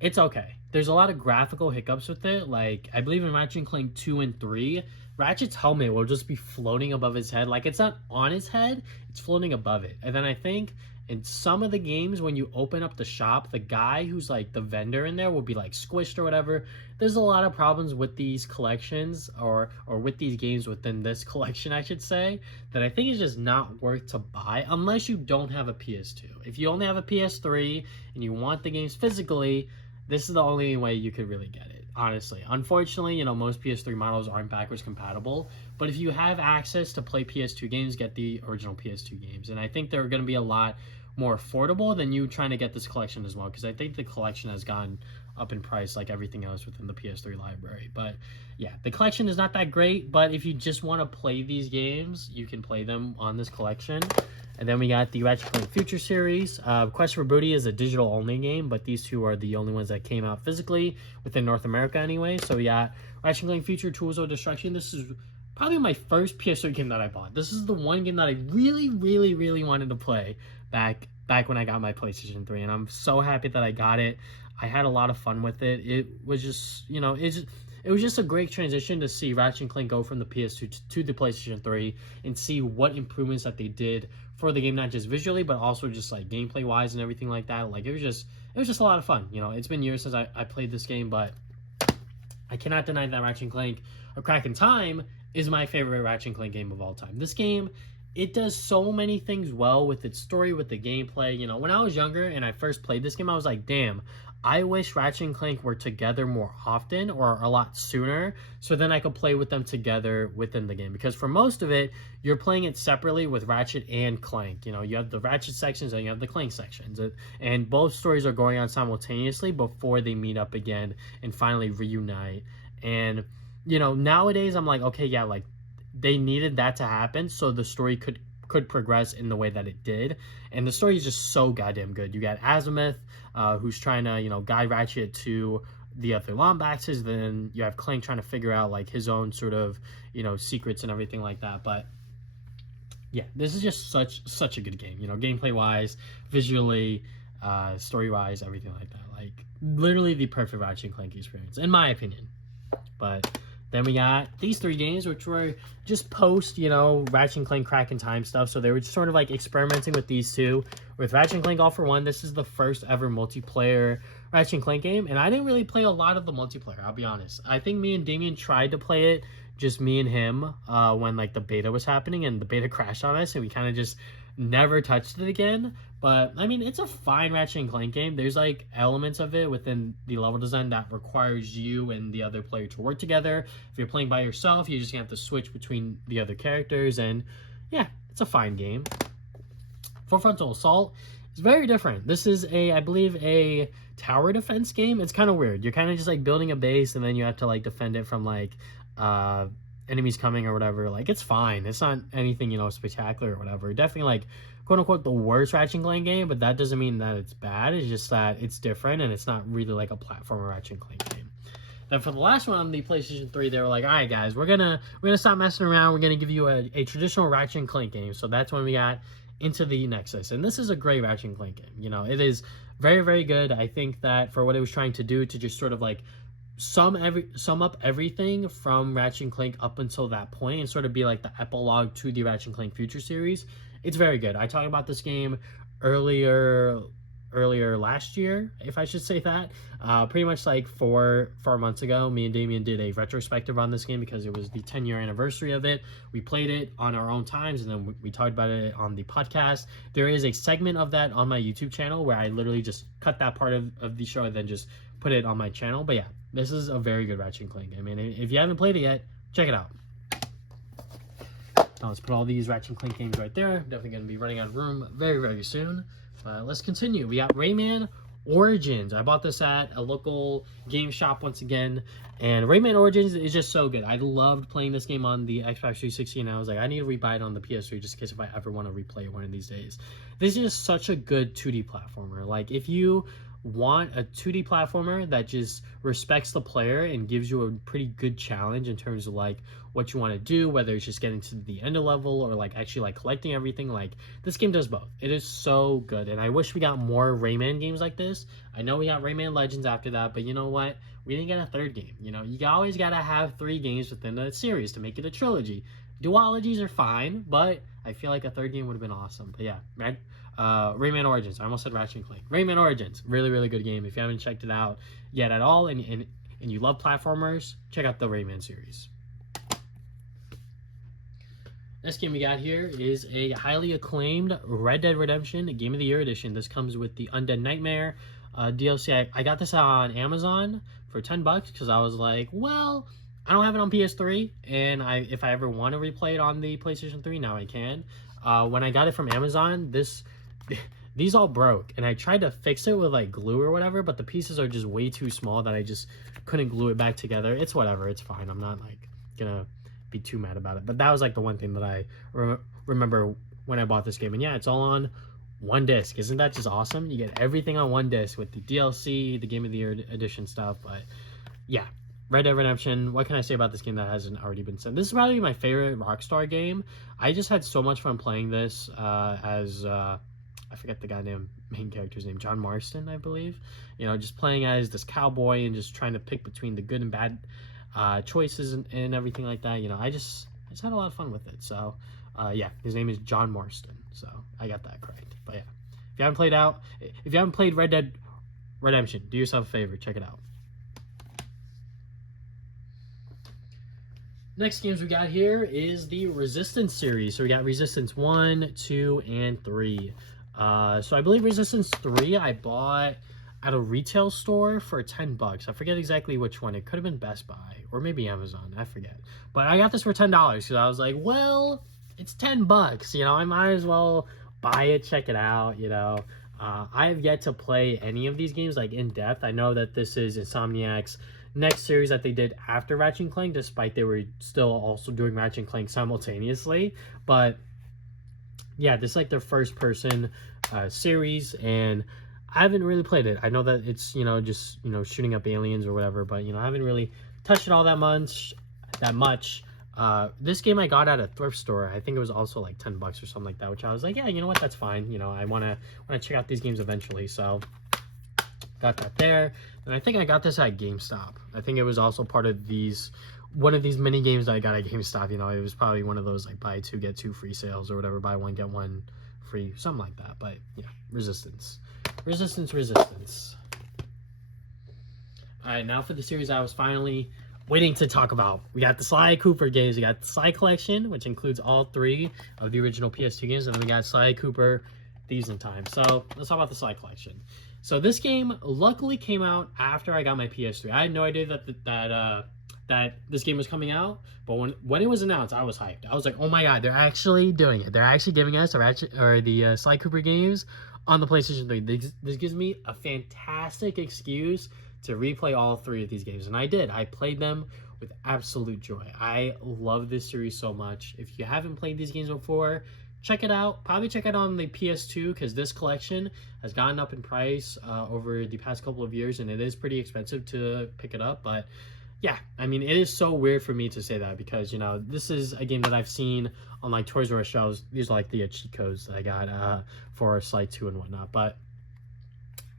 it's okay. There's a lot of graphical hiccups with it. Like, I believe in Ratchet Clank 2 and 3, Ratchet's helmet will just be floating above his head. Like, it's not on his head, it's floating above it. And then I think in some of the games, when you open up the shop, the guy who's like the vendor in there will be like squished or whatever. There's a lot of problems with these collections or with these games within this collection, I should say, that I think is just not worth to buy unless you don't have a PS2. If you only have a PS3 and you want the games physically, this is the only way you could really get it, honestly. Unfortunately, you know, most PS3 models aren't backwards compatible, but if you have access to play PS2 games, get the original PS2 games. And I think they're going to be a lot more affordable than you trying to get this collection as well, because I think the collection has gone up in price like everything else within the PS3 library. But yeah, the collection is not that great, but if you just want to play these games, you can play them on this collection. And then we got the Ratchet Clank Future series. Quest for Booty is a digital only game, but these two are the only ones that came out physically within North America anyway. So we got Ratchet Clank Future Tools of Destruction. This is probably my first PS3 game that I bought. This is the one game that I really wanted to play back when I got my PlayStation 3, and I'm so happy that I got it. I had a lot of fun with it. It was just, you know, it was just a great transition to see Ratchet & Clank go from the PS2 to the PlayStation 3 and see what improvements that they did for the game, not just visually, but also just like gameplay wise and everything like that. Like it was just a lot of fun. You know, it's been years since I played this game, but I cannot deny that Ratchet & Clank A Crack in Time is my favorite Ratchet & Clank game of all time. This game, it does so many things well with its story, with the gameplay. You know, when I was younger and I first played this game, I was like, damn, I wish Ratchet and Clank were together more often or a lot sooner, so then I could play with them together within the game. Because for most of it, you're playing it separately with Ratchet and Clank. You know, you have the Ratchet sections and you have the Clank sections. And both stories are going on simultaneously before they meet up again and finally reunite. And, you know, nowadays I'm like, okay, yeah, like, they needed that to happen so the story could progress in the way that it did. And the story is just so goddamn good. You got Azimuth, who's trying to, you know, guide Ratchet to the other Lombaxes. Then you have Clank trying to figure out like his own sort of, you know, secrets and everything like that. But yeah, this is just such a good game, you know, gameplay wise, visually, story wise, everything like that. Like literally the perfect Ratchet and Clank experience in my opinion. But then we got these three games, which were just post, you know, Ratchet and Clank Crack in Time stuff. So they were just sort of like experimenting with these two. With Ratchet and Clank All for One, this is the first ever multiplayer Ratchet and Clank game. And I didn't really play a lot of the multiplayer, I'll be honest. I think me and Damien tried to play it, just me and him, when like the beta was happening and the beta crashed on us. And we kind of just never touched it again. But I mean, it's a fine Ratchet and Clank game. There's like elements of it within the level design that requires you and the other player to work together. If you're playing by yourself, you're just gonna have to switch between the other characters. And yeah, it's a fine game. For Frontal Assault, it's very different. This is I believe a tower defense game. It's kind of weird. You're kind of just like building a base and then you have to like defend it from like enemies coming or whatever. Like it's fine. It's not anything, you know, spectacular or whatever. Definitely like quote unquote the worst Ratchet and Clank game, but that doesn't mean that it's bad. It's just that it's different and it's not really like a platformer Ratchet and Clank game. Then for the last one on the PlayStation 3, they were like, all right guys, we're gonna stop messing around. We're gonna give you a traditional Ratchet and Clank game. So that's when we got Into the Nexus, and this is a great Ratchet and Clank game. You know, it is very good. I think that for what it was trying to do, to just sort of like sum up everything from Ratchet and Clank up until that point and sort of be like the epilogue to the Ratchet and Clank Future series, it's very good. I talked about this game earlier last year, if I should say that. Pretty much like four months ago, me and Damien did a retrospective on this game because it was the 10-year anniversary of it. We played it on our own times and then we talked about it on the podcast. There is a segment of that on my YouTube channel where I literally just cut that part of the show and then just put it on my channel. But yeah, this is a very good Ratchet and Clank game. I mean, if you haven't played it yet, check it out. Now let's put all these Ratchet and Clank games right there. Definitely going to be running out of room very soon. Let's continue. We got Rayman Origins. I bought this at a local game shop once again, and Rayman Origins is just so good. I loved playing this game on the Xbox 360, and I was like, I need to rebuy it on the PS3 just in case if I ever want to replay it one of these days. This is just such a good 2D platformer. Like, if you want a 2D platformer that just respects the player and gives you a pretty good challenge in terms of like what you want to do, whether it's just getting to the end of level or like actually like collecting everything, like this game does both. It is so good, and I wish we got more Rayman games like this. I know we got Rayman Legends after that, but you know what? We didn't get a third game. You know, you always gotta have 3 games within a series to make it a trilogy. Duologies are fine, but I feel like a third game would have been awesome. But yeah, man. Rayman Origins. I almost said Ratchet and Clank. Rayman Origins. Really good game. If you haven't checked it out yet at all and you love platformers, check out the Rayman series. Next game we got here is a highly acclaimed Red Dead Redemption Game of the Year edition. This comes with the Undead Nightmare, DLC. I got this on Amazon for $10 because I was like, well, I don't have it on PS3, and if I ever want to replay it on the PlayStation 3, now I can. When I got it from Amazon, these all broke, and I tried to fix it with like glue or whatever, but the pieces are just way too small that I just couldn't glue it back together. It's whatever, it's fine. I'm not like gonna be too mad about it, but that was like the one thing that I remember when I bought this game. And yeah, it's all on one disc. Isn't that just awesome? You get everything on one disc with the DLC, the Game of the Year edition stuff. But yeah, Red Dead Redemption. What can I say about this game that hasn't already been said? This is probably my favorite Rockstar game. I just had so much fun playing this as I forget the main character's name, John Marston, I believe. You know, just playing as this cowboy and just trying to pick between the good and bad choices and everything like that. You know, I just had a lot of fun with it. So yeah, his name is John Marston. So I got that correct. But yeah, if you haven't played Red Dead Redemption, do yourself a favor, check it out. Next games we got here is the Resistance series. So we got Resistance 1, 2, and 3. So I believe Resistance 3 I bought at a retail store for $10. I forget exactly which one. It could have been Best Buy or maybe Amazon. I forget. But I got this for $10 because I was like, well, it's $10. You know, I might as well buy it, check it out. You know, I have yet to play any of these games like in depth. I know that this is Insomniac's next series that they did after Ratchet Clank, despite they were still also doing Ratchet Clank simultaneously. But yeah, this is like their first person series, and I haven't really played it. I know that it's, you know, just, you know, shooting up aliens or whatever, but, you know, I haven't really touched it all that much. This game I got at a thrift store. I think it was also like $10 or something like that, which I was like, yeah, you know what, that's fine. You know, I want to check out these games eventually, so got that there. And I think I got this at GameStop. I think it was also part of one of these mini games that I got at GameStop. You know, it was probably one of those like buy two get two free sales or whatever, buy one get one free, something like that. But yeah, Resistance. All right, now for the series I was finally waiting to talk about. We got the Sly Cooper games. We got the Sly Collection, which includes all 3 of the original PS2 games, and then we got Sly Cooper Thieves in Time. So let's talk about the Sly Collection. So this game luckily came out after I got my PS3. I had no idea that this game was coming out, but when it was announced, I was hyped. I was like, oh my god, they're actually doing it. They're actually giving us the Sly Cooper games on the PlayStation 3. This gives me a fantastic excuse to replay all 3 of these games, and I did. I played them with absolute joy. I love this series so much. If you haven't played these games before, check it out. Probably check it out on the PS2 because this collection has gone up in price over the past couple of years, and it is pretty expensive to pick it up. But yeah, I mean, it is so weird for me to say that because, you know, this is a game that I've seen on like Toys R Us shelves. These are like the cheat codes that I got for Sly 2 and whatnot. But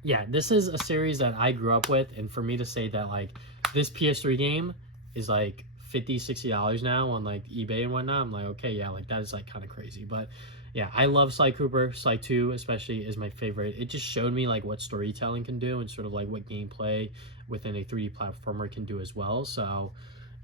yeah, this is a series that I grew up with, and for me to say that like this PS3 game is like $50, $60 now on like eBay and whatnot, I'm like, okay, yeah, like that is like kind of crazy. But yeah, I love Sly Cooper. Sly 2 especially is my favorite. It just showed me like what storytelling can do and sort of like what gameplay within a 3D platformer can do as well. So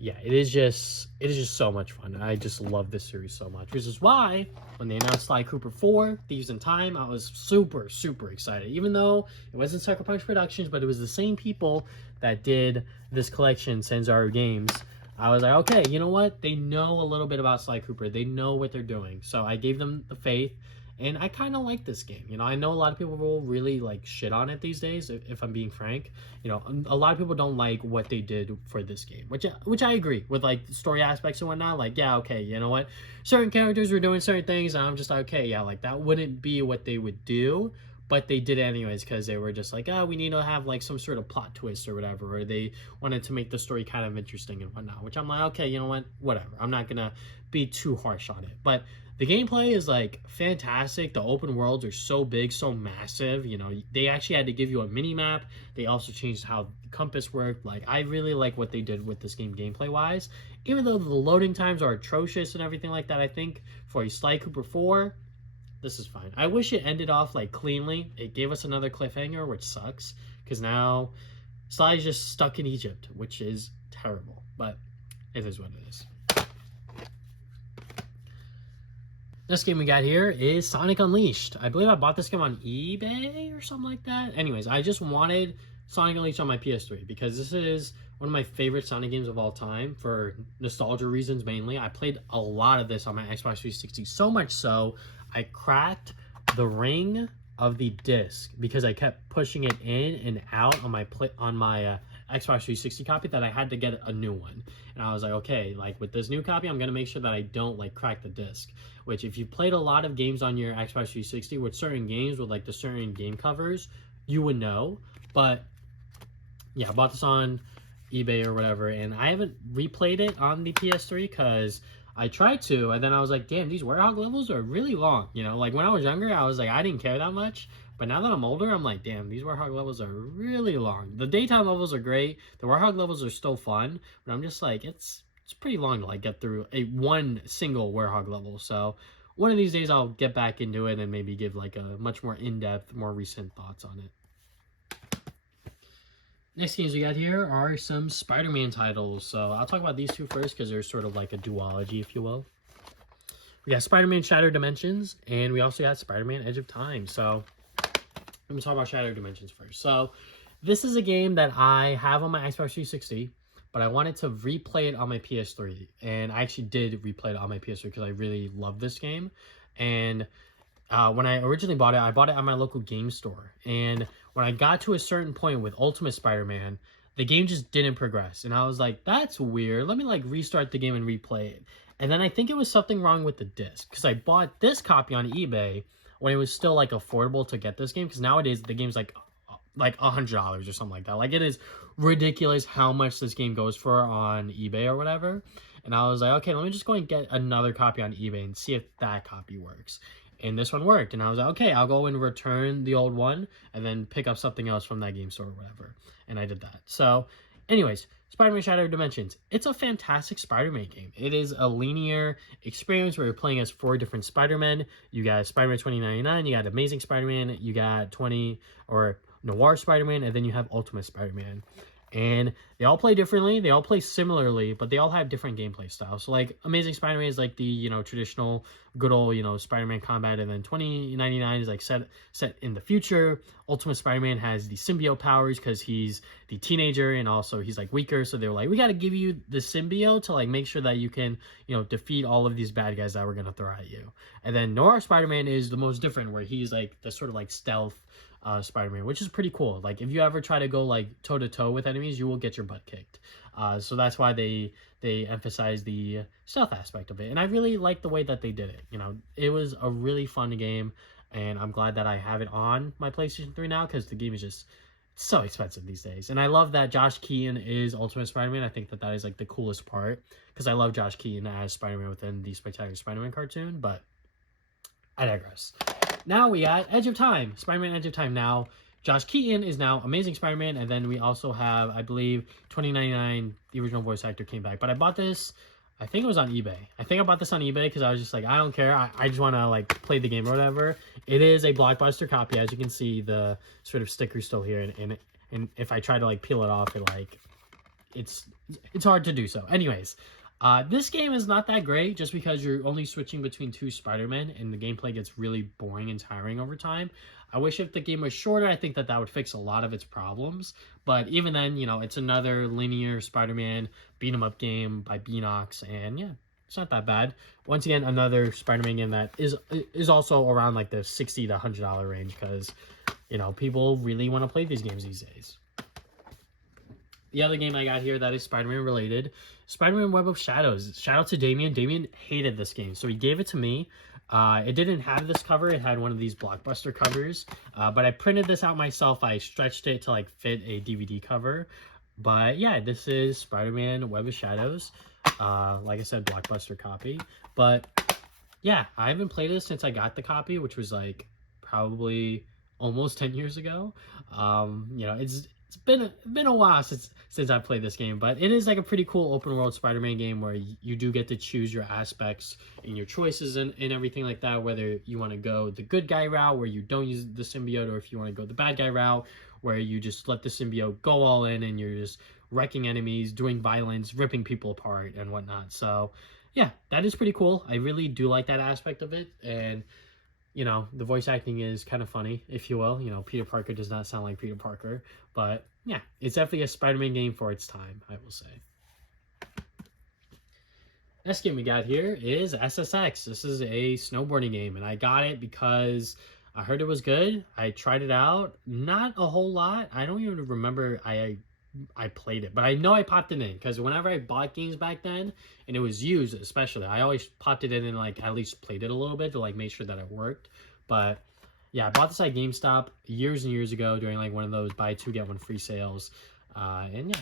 yeah, it is just so much fun. I just love this series so much, which is why when they announced Sly Cooper 4 Thieves in Time, I was super excited, even though it wasn't Sucker Punch Productions, but it was the same people that did this collection, Sanzaru Games. I was like, okay, you know what? They know a little bit about Sly Cooper. They know what they're doing. So I gave them the faith, and I kind of like this game. You know, I know a lot of people will really like shit on it these days, if I'm being frank. You know, a lot of people don't like what they did for this game, which I agree with, like the story aspects and whatnot. Like, yeah, okay, you know what? Certain characters were doing certain things, and I'm just like, okay, yeah, like that wouldn't be what they would do. But they did it anyways because they were just like, oh, we need to have like some sort of plot twist or whatever, or they wanted to make the story kind of interesting and whatnot, which I'm like, okay, you know what, whatever. I'm not gonna be too harsh on it. But the gameplay is like fantastic. The open worlds are so big, so massive. You know, they actually had to give you a mini map. They also changed how the compass worked. Like, I really like what they did with this game gameplay wise. Even though the loading times are atrocious and everything like that, I think for a Sly Cooper 4, this is fine. I wish it ended off like cleanly. It gave us another cliffhanger, which sucks because now Sly's just stuck in Egypt, which is terrible. But it is what it is. Next game we got here is Sonic Unleashed. I believe I bought this game on eBay or something like that. Anyways, I just wanted Sonic Unleashed on my PS3 because this is one of my favorite Sonic games of all time for nostalgia reasons mainly. I played a lot of this on my Xbox 360, so much so I cracked the ring of the disc because I kept pushing it in and out on my Xbox 360 copy that I had to get a new one. And I was like, okay, like with this new copy, I'm gonna make sure that I don't like crack the disc. Which if you played a lot of games on your Xbox 360 with certain games with like the certain game covers, you would know. But yeah, I bought this on eBay or whatever, and I haven't replayed it on the PS3 because I tried to, and then I was like, damn, these Warthog levels are really long. You know, like when I was younger, I was like, I didn't care that much. But now that I'm older, I'm like, damn, these Warthog levels are really long. The daytime levels are great. The Warthog levels are still fun, but I'm just like, it's pretty long to like get through one single Warthog level. So one of these days I'll get back into it and maybe give like a much more in-depth, more recent thoughts on it. Next games we got here are some Spider-Man titles. So I'll talk about these two first because they're sort of like a duology, if you will. We got Spider-Man Shattered Dimensions, and we also got Spider-Man Edge of Time. So let me talk about Shattered Dimensions first. So this is a game that I have on my Xbox 360, but I wanted to replay it on my PS3. And I actually did replay it on my PS3 because I really love this game. And when I originally bought it, I bought it at my local game store. And when I got to a certain point with Ultimate Spider-Man, the game just didn't progress. And I was like, that's weird. Let me like restart the game and replay it. And then I think it was something wrong with the disc because I bought this copy on eBay when it was still like affordable to get this game, because nowadays the game's like $100 or something like that. Like it is ridiculous how much this game goes for on eBay or whatever. And I was like, okay, let me just go and get another copy on eBay and see if that copy works. And this one worked. And I was like, okay, I'll go and return the old one and then pick up something else from that game store or whatever. And I did that. So anyways, Spider-Man Shattered Dimensions. It's a fantastic Spider-Man game. It is a linear experience where you're playing as 4 different Spider-Men. You got Spider-Man 2099, you got Amazing Spider-Man, you got Noir Spider-Man, and then you have Ultimate Spider-Man. And they all play differently, they all play similarly, but they all have different gameplay styles. So like Amazing Spider-Man is like the, traditional good old, Spider-Man combat, and then 2099 is like set in the future. Ultimate Spider-Man has the symbiote powers because he's the teenager and also he's like weaker. So they were like, we got to give you the symbiote to like make sure that you can, defeat all of these bad guys that we're going to throw at you. And then Noir Spider-Man is the most different, where he's like the sort of like stealth Spider-Man, which is pretty cool. Like if you ever try to go like toe-to-toe with enemies, you will get your butt kicked. So that's why they emphasize the stealth aspect of it, and I really like the way that they did it. It was a really fun game, and I'm glad that I have it on my PlayStation 3 now, because the game is just so expensive these days. And I love that Josh Keaton is Ultimate Spider-Man. I think that is like the coolest part, because I love Josh Keaton as Spider-Man within the Spectacular Spider-Man cartoon, but I digress. Now we got Edge of Time, Spider-Man Edge of Time. Now, Josh Keaton is now Amazing Spider-Man, and then we also have, I believe, 2099, the original voice actor came back. But I bought this, I think it was on eBay. I think I bought this on eBay because I was just like, I don't care. I just want to, like, play the game or whatever. It is a Blockbuster copy. As you can see, the sort of sticker's still here. And if I try to, like, peel it off, it's hard to do so. Anyways, this game is not that great just because you're only switching between 2 Spider-Men and the gameplay gets really boring and tiring over time. I wish if the game was shorter, I think that would fix a lot of its problems. But even then, it's another linear Spider-Man beat-em-up game by Beanox, and yeah, it's not that bad. Once again, another Spider-Man game that is also around like the $60 to $100 range because, people really want to play these games these days. The other game I got here that is Spider-Man related, Spider-Man Web of Shadows. Shout out to Damien. Damien hated this game, so he gave it to me. It didn't have this cover. It had one of these Blockbuster covers, but I printed this out myself. I stretched it to like fit a DVD cover. But yeah, this is Spider-Man Web of Shadows. Like I said, Blockbuster copy. But yeah, I haven't played this since I got the copy, which was like probably almost 10 years ago. It's been a while since I've played this game, but it is like a pretty cool open world Spider-Man game where you do get to choose your aspects and your choices and everything like that, whether you want to go the good guy route where you don't use the symbiote, or if you want to go the bad guy route where you just let the symbiote go all in and you're just wrecking enemies, doing violence, ripping people apart and whatnot. So yeah, that is pretty cool. I really do like that aspect of it. And, you know, the voice acting is kind of funny, if you will. You know, Peter Parker does not sound like Peter Parker. But, yeah, it's definitely a Spider-Man game for its time, I will say. Next game we got here is SSX. This is a snowboarding game, and I got it because I heard it was good. I tried it out. Not a whole lot. I don't even remember I played it, but I know I popped it in because whenever I bought games back then, and it was used especially, I always popped it in and like at least played it a little bit to like make sure that it worked. But yeah, I bought this at GameStop years and years ago during like one of those buy two get one free sales, and yeah,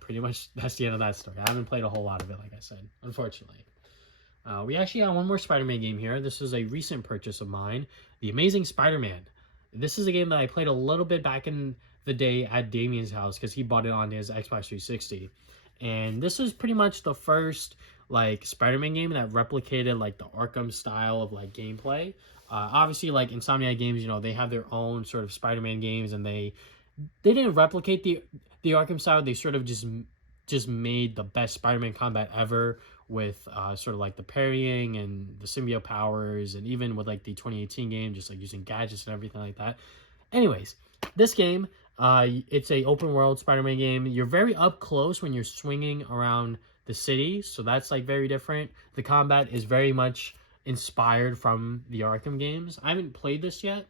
pretty much that's the end of that story. I haven't played a whole lot of it, like I said, unfortunately. We actually got one more Spider-Man game here. This is a recent purchase of mine, The Amazing Spider-Man. This is a game that I played a little bit back in the day at Damien's house because he bought it on his Xbox 360. And this is pretty much the first like Spider-Man game that replicated like the Arkham style of like gameplay. Obviously, like Insomniac Games, you know, they have their own sort of Spider-Man games, and they didn't replicate the Arkham style. They sort of just made the best Spider-Man combat ever with sort of like the parrying and the symbiote powers, and even with like the 2018 game, just like using gadgets and everything like that. Anyways, this game, it's a open world Spider-Man game. You're very up close when you're swinging around the city, so that's like very different. The combat is very much inspired from the Arkham games. I haven't played this yet,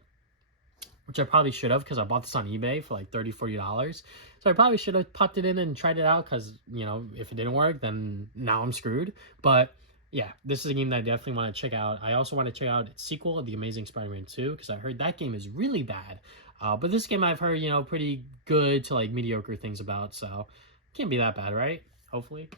which I probably should have because I bought this on eBay for like $30-$40. So I probably should have popped it in and tried it out because, you know, if it didn't work, then now I'm screwed. But yeah, this is a game that I definitely want to check out. I also want to check out its sequel, The Amazing Spider-Man 2, because I heard that game is really bad. But this game I've heard, you know, pretty good to like mediocre things about. So can't be that bad, right? Hopefully.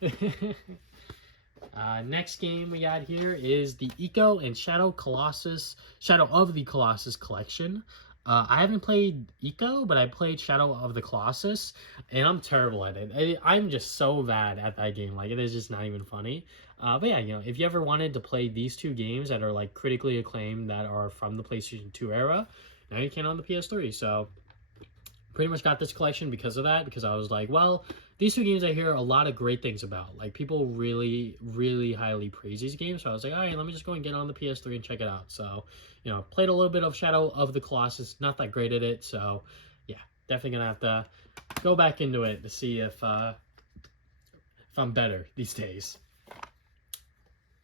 Next game we got here is the Eco and Shadow of the Colossus Collection. I haven't played Eco, but I played Shadow of the Colossus, and I'm terrible at it. I'm just so bad at that game. Like, it is just not even funny. But yeah, you know, if you ever wanted to play these two games that are like critically acclaimed, that are from the PlayStation 2 era, now you can on the PS3. So pretty much got this collection because of that, because I was like, well, these two games I hear a lot of great things about. Like, people really, really highly praise these games. So I was like, all right, let me just go and get on the PS3 and check it out. So, you know, played a little bit of Shadow of the Colossus. Not that great at it. So, yeah, definitely going to have to go back into it to see if I'm better these days.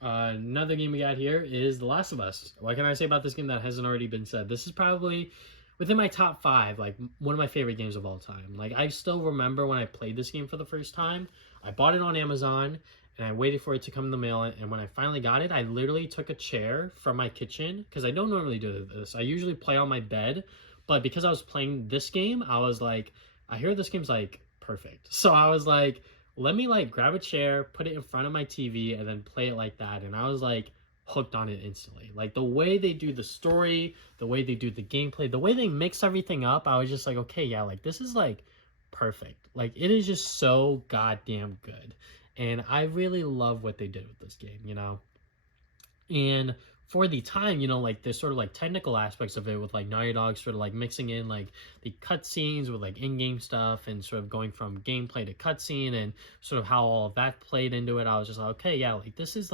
Another game we got here is The Last of Us. What can I say about this game that hasn't already been said? This is probably within my top 5, like one of my favorite games of all time. Like, I still remember when I played this game for the first time. I bought it on Amazon and I waited for it to come in the mail, and when I finally got it, I literally took a chair from my kitchen, because I don't normally do this. I usually play on my bed, but because I was playing this game, I was like, I hear this game's like perfect. So I was like, let me like grab a chair, put it in front of my TV, and then play it like that. And I was like hooked on it instantly. Like, the way they do the story, the way they do the gameplay, the way they mix everything up, I was just like, okay, yeah, like this is like perfect. Like, it is just so goddamn good. And I really love what they did with this game, you know? And for the time, you know, like there's sort of like technical aspects of it with like Naughty Dog sort of like mixing in like the cutscenes with like in-game stuff, and sort of going from gameplay to cutscene, and sort of how all of that played into it. I was just like, okay, yeah, like this is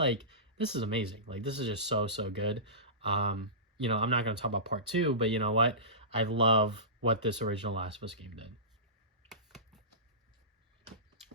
amazing. Like, this is just so good. You know, I'm not going to talk about part 2, but you know what? I love what this original Last of Us game did.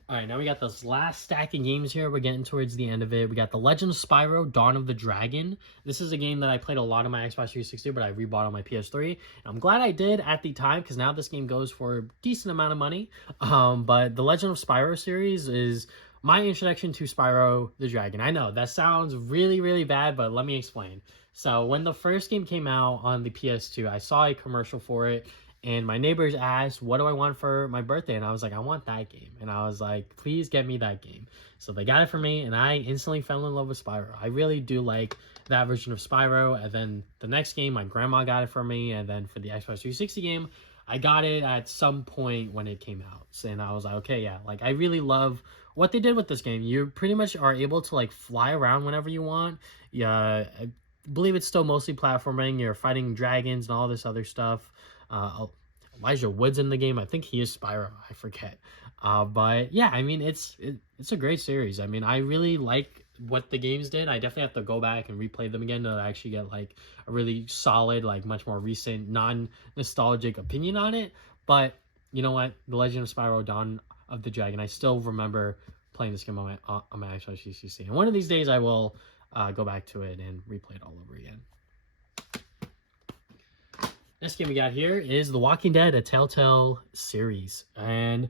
All right, now we got this last stack of games here. We're getting towards the end of it. We got The Legend of Spyro, Dawn of the Dragon. This is a game that I played a lot on my Xbox 360, but I rebought on my PS3. And I'm glad I did at the time, because now this game goes for a decent amount of money. But the Legend of Spyro series is my introduction to Spyro the Dragon. I know, that sounds really, really bad, but let me explain. So when the first game came out on the PS2, I saw a commercial for it, and my neighbors asked, what do I want for my birthday? And I was like, I want that game. And I was like, please get me that game. So they got it for me, and I instantly fell in love with Spyro. I really do like that version of Spyro. And then the next game, my grandma got it for me. And then for the Xbox 360 game, I got it at some point when it came out. And I was like, okay, yeah, like I really love what they did with this game. You pretty much are able to like fly around whenever you want. Yeah, I believe it's still mostly platforming. You're fighting dragons and all this other stuff. Elijah Wood's in the game. I think he is Spyro. I forget. But yeah, I mean, it's a great series. I mean, I really like what the games did. I definitely have to go back and replay them again to actually get like a really solid, like much more recent, non-nostalgic opinion on it. But you know what? The Legend of Spyro Dawn of the Dragon, I still remember playing this game on my Xbox 360. And one of these days I will go back to it and replay it all over again. Next game we got here is The Walking Dead, a Telltale series. And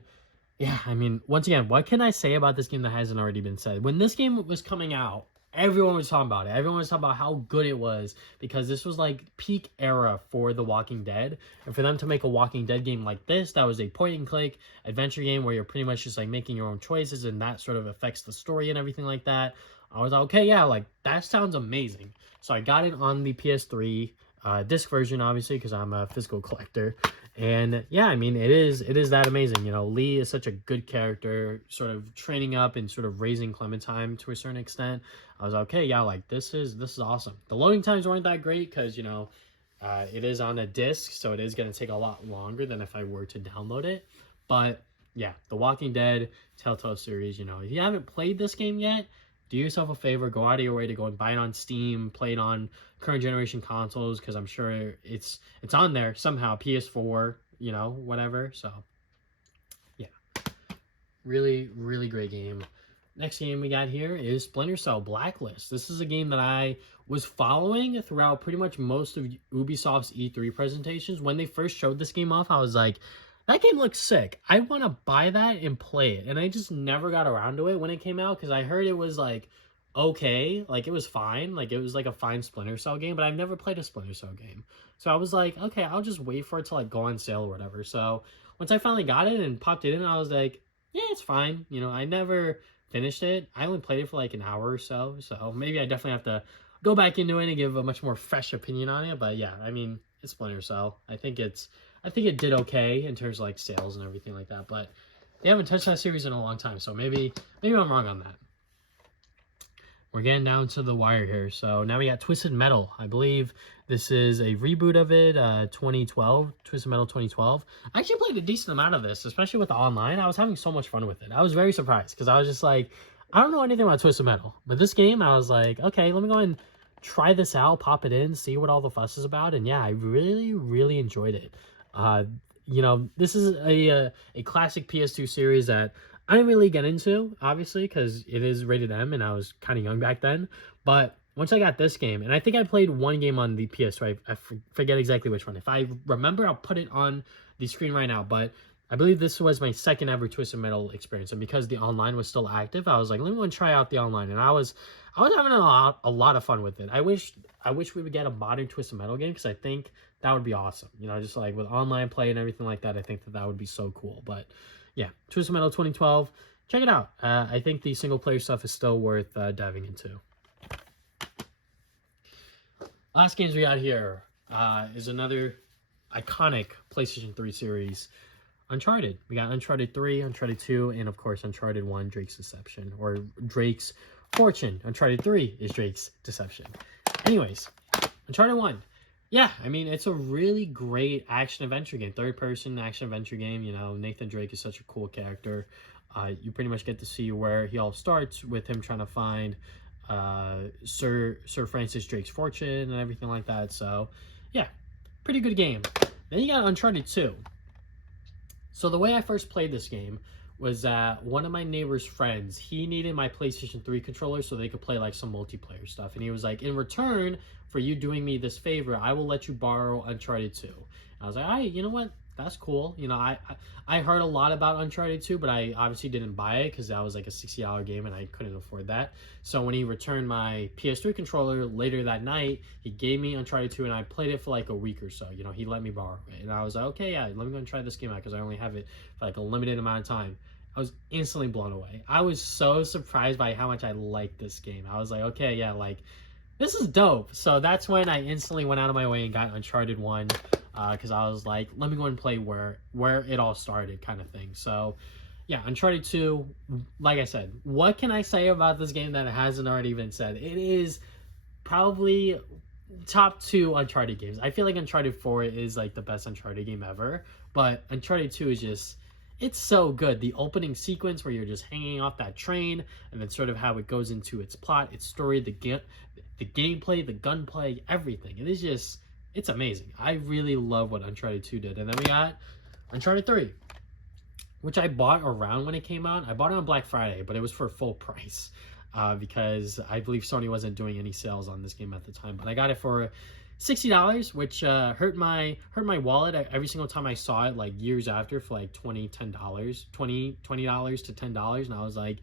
yeah, I mean, once again, what can I say about this game that hasn't already been said? When this game was coming out, everyone was talking about it. Everyone was talking about how good it was because this was like peak era for The Walking Dead. And for them to make a Walking Dead game like this, that was a point and click adventure game where you're pretty much just like making your own choices and that sort of affects the story and everything like that. I was like, okay, yeah, like that sounds amazing. So I got it on the PS3 disc version, obviously, because I'm a physical collector. And yeah, I mean, it is that amazing. You know, Lee is such a good character, sort of training up and sort of raising Clementine to a certain extent. I was like, okay, yeah, like this is awesome. The loading times weren't that great because, you know, it is on a disc, so it is going to take a lot longer than if I were to download it. But yeah, The Walking Dead Telltale series, you know, if you haven't played this game yet, do yourself a favor, go out of your way to go and buy it on Steam, play it on current generation consoles, because I'm sure it's on there somehow, PS4, you know, whatever. So yeah, really, really great game. Next game we got here is Splinter Cell Blacklist. This is a game that I was following throughout pretty much most of Ubisoft's E3 presentations. When they first showed this game off, I was like, that game looks sick. I want to buy that and play it. And I just never got around to it when it came out because I heard it was like, okay, like it was fine. Like it was like a fine Splinter Cell game, but I've never played a Splinter Cell game. So I was like, okay, I'll just wait for it to like go on sale or whatever. So once I finally got it and popped it in, I was like, yeah, it's fine. You know, I never finished it. I only played it for like an hour or so. So maybe I definitely have to go back into it and give a much more fresh opinion on it. But yeah, I mean, it's Splinter Cell. I think it did okay in terms of like sales and everything like that, but they haven't touched that series in a long time, so maybe I'm wrong on that. We're getting down to the wire here. So now we got Twisted Metal. I believe this is a reboot of it, 2012, Twisted Metal 2012. I actually played a decent amount of this, especially with the online. I was having so much fun with it. I was very surprised because I was just like, I don't know anything about Twisted Metal, but this game, I was like, okay, let me go and try this out, pop it in, see what all the fuss is about, and yeah, I really, really enjoyed it. You know, this is a classic PS2 series that I didn't really get into, obviously, because it is rated M, and I was kind of young back then. But once I got this game, and I think I played one game on the PS2, I forget exactly which one. If I remember, I'll put it on the screen right now. But I believe this was my second ever Twisted Metal experience, and because the online was still active, I was like, let me go and try out the online, and I was having a lot of fun with it. I wish we would get a modern Twisted Metal game because I think that would be awesome. You know, just like with online play and everything like that, I think that would be so cool. But yeah, Twisted Metal 2012, check it out. I think the single player stuff is still worth diving into. Last games we got here is another iconic PlayStation 3 series, Uncharted. We got Uncharted 3, Uncharted 2, and of course Uncharted 1, Drake's Deception, or Drake's Fortune. Uncharted 3 is Drake's Deception. Anyways, Uncharted 1. Yeah, I mean, it's a really great action-adventure game. Third-person action-adventure game. You know, Nathan Drake is such a cool character. You pretty much get to see where he all starts with him trying to find Sir Francis Drake's fortune and everything like that. So, yeah, pretty good game. Then you got Uncharted 2. So the way I first played this game was that one of my neighbor's friends, he needed my PlayStation 3 controller so they could play like some multiplayer stuff. And he was like, in return for you doing me this favor, I will let you borrow Uncharted 2. And I was like, all right, you know what? That's cool. You know, I heard a lot about Uncharted 2, but I obviously didn't buy it because that was like a $60 game and I couldn't afford that. So when he returned my PS3 controller later that night, he gave me Uncharted 2 and I played it for like a week or so. You know, he let me borrow it. And I was like, okay, yeah, let me go and try this game out because I only have it for like a limited amount of time. I was instantly blown away. I was so surprised by how much I liked this game. I was like, okay, yeah, like, this is dope. So that's when I instantly went out of my way and got Uncharted 1 because I was like, let me go and play where it all started kind of thing. So, yeah, Uncharted 2, like I said, what can I say about this game that hasn't already been said? It is probably top 2 Uncharted games. I feel like Uncharted 4 is like the best Uncharted game ever, but Uncharted 2 is just... It's so good. The opening sequence where you're just hanging off that train, and then sort of how it goes into its plot, its story, the gameplay, the gunplay, everything. It is just, it's amazing. I really love what Uncharted 2 did. And then we got Uncharted 3, which I bought around when it came out. I bought it on Black Friday, but it was for full price because I believe Sony wasn't doing any sales on this game at the time. But I got it for $60, which hurt my wallet every single time I saw it, like years after, for like $20 to $10. And I was like,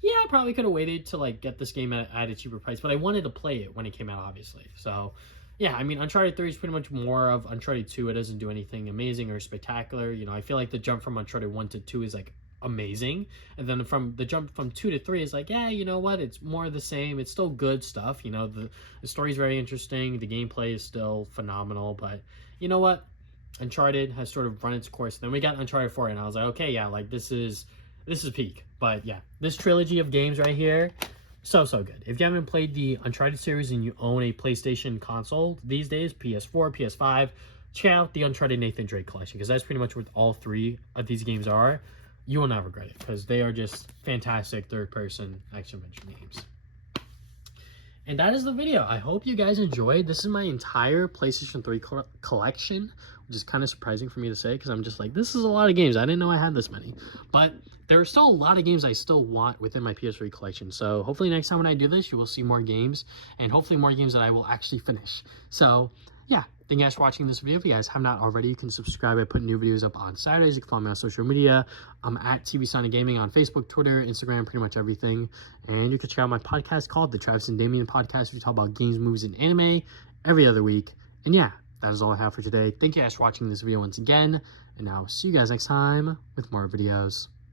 yeah, I probably could have waited to like get this game at a cheaper price, but I wanted to play it when it came out, obviously. So yeah, I mean, Uncharted 3 is pretty much more of Uncharted 2. It doesn't do anything amazing or spectacular. You know, I feel like the jump from Uncharted 1 to 2 is like amazing, and then from the jump from 2 to 3 is like, yeah, you know what, it's more of the same. It's still good stuff. You know, the story is very interesting, the gameplay is still phenomenal, but you know what, Uncharted has sort of run its course. Then we got Uncharted 4, and I was like, okay, yeah, like this is peak. But yeah, this trilogy of games right here, so good. If you haven't played the Uncharted series and you own a PlayStation console these days, PS4, PS5, check out the Uncharted Nathan Drake collection, because that's pretty much what all three of these games are. You will not regret it, because they are just fantastic third-person action-adventure games. And that is the video. I hope you guys enjoyed. This is my entire PlayStation 3 collection, which is kind of surprising for me to say, because I'm just like, this is a lot of games. I didn't know I had this many. But there are still a lot of games I still want within my PS3 collection. So hopefully next time when I do this, you will see more games, and hopefully more games that I will actually finish. So yeah, thank you guys for watching this video. If you guys have not already, you can subscribe. I put new videos up on Saturdays. You can follow me on social media. I'm at TV Sonic Gaming on Facebook, Twitter, Instagram, pretty much everything. And you can check out my podcast called the Travis and Damien Podcast. We talk about games, movies, and anime every other week. And yeah, that is all I have for today. Thank you guys for watching this video once again, and I'll see you guys next time with more videos.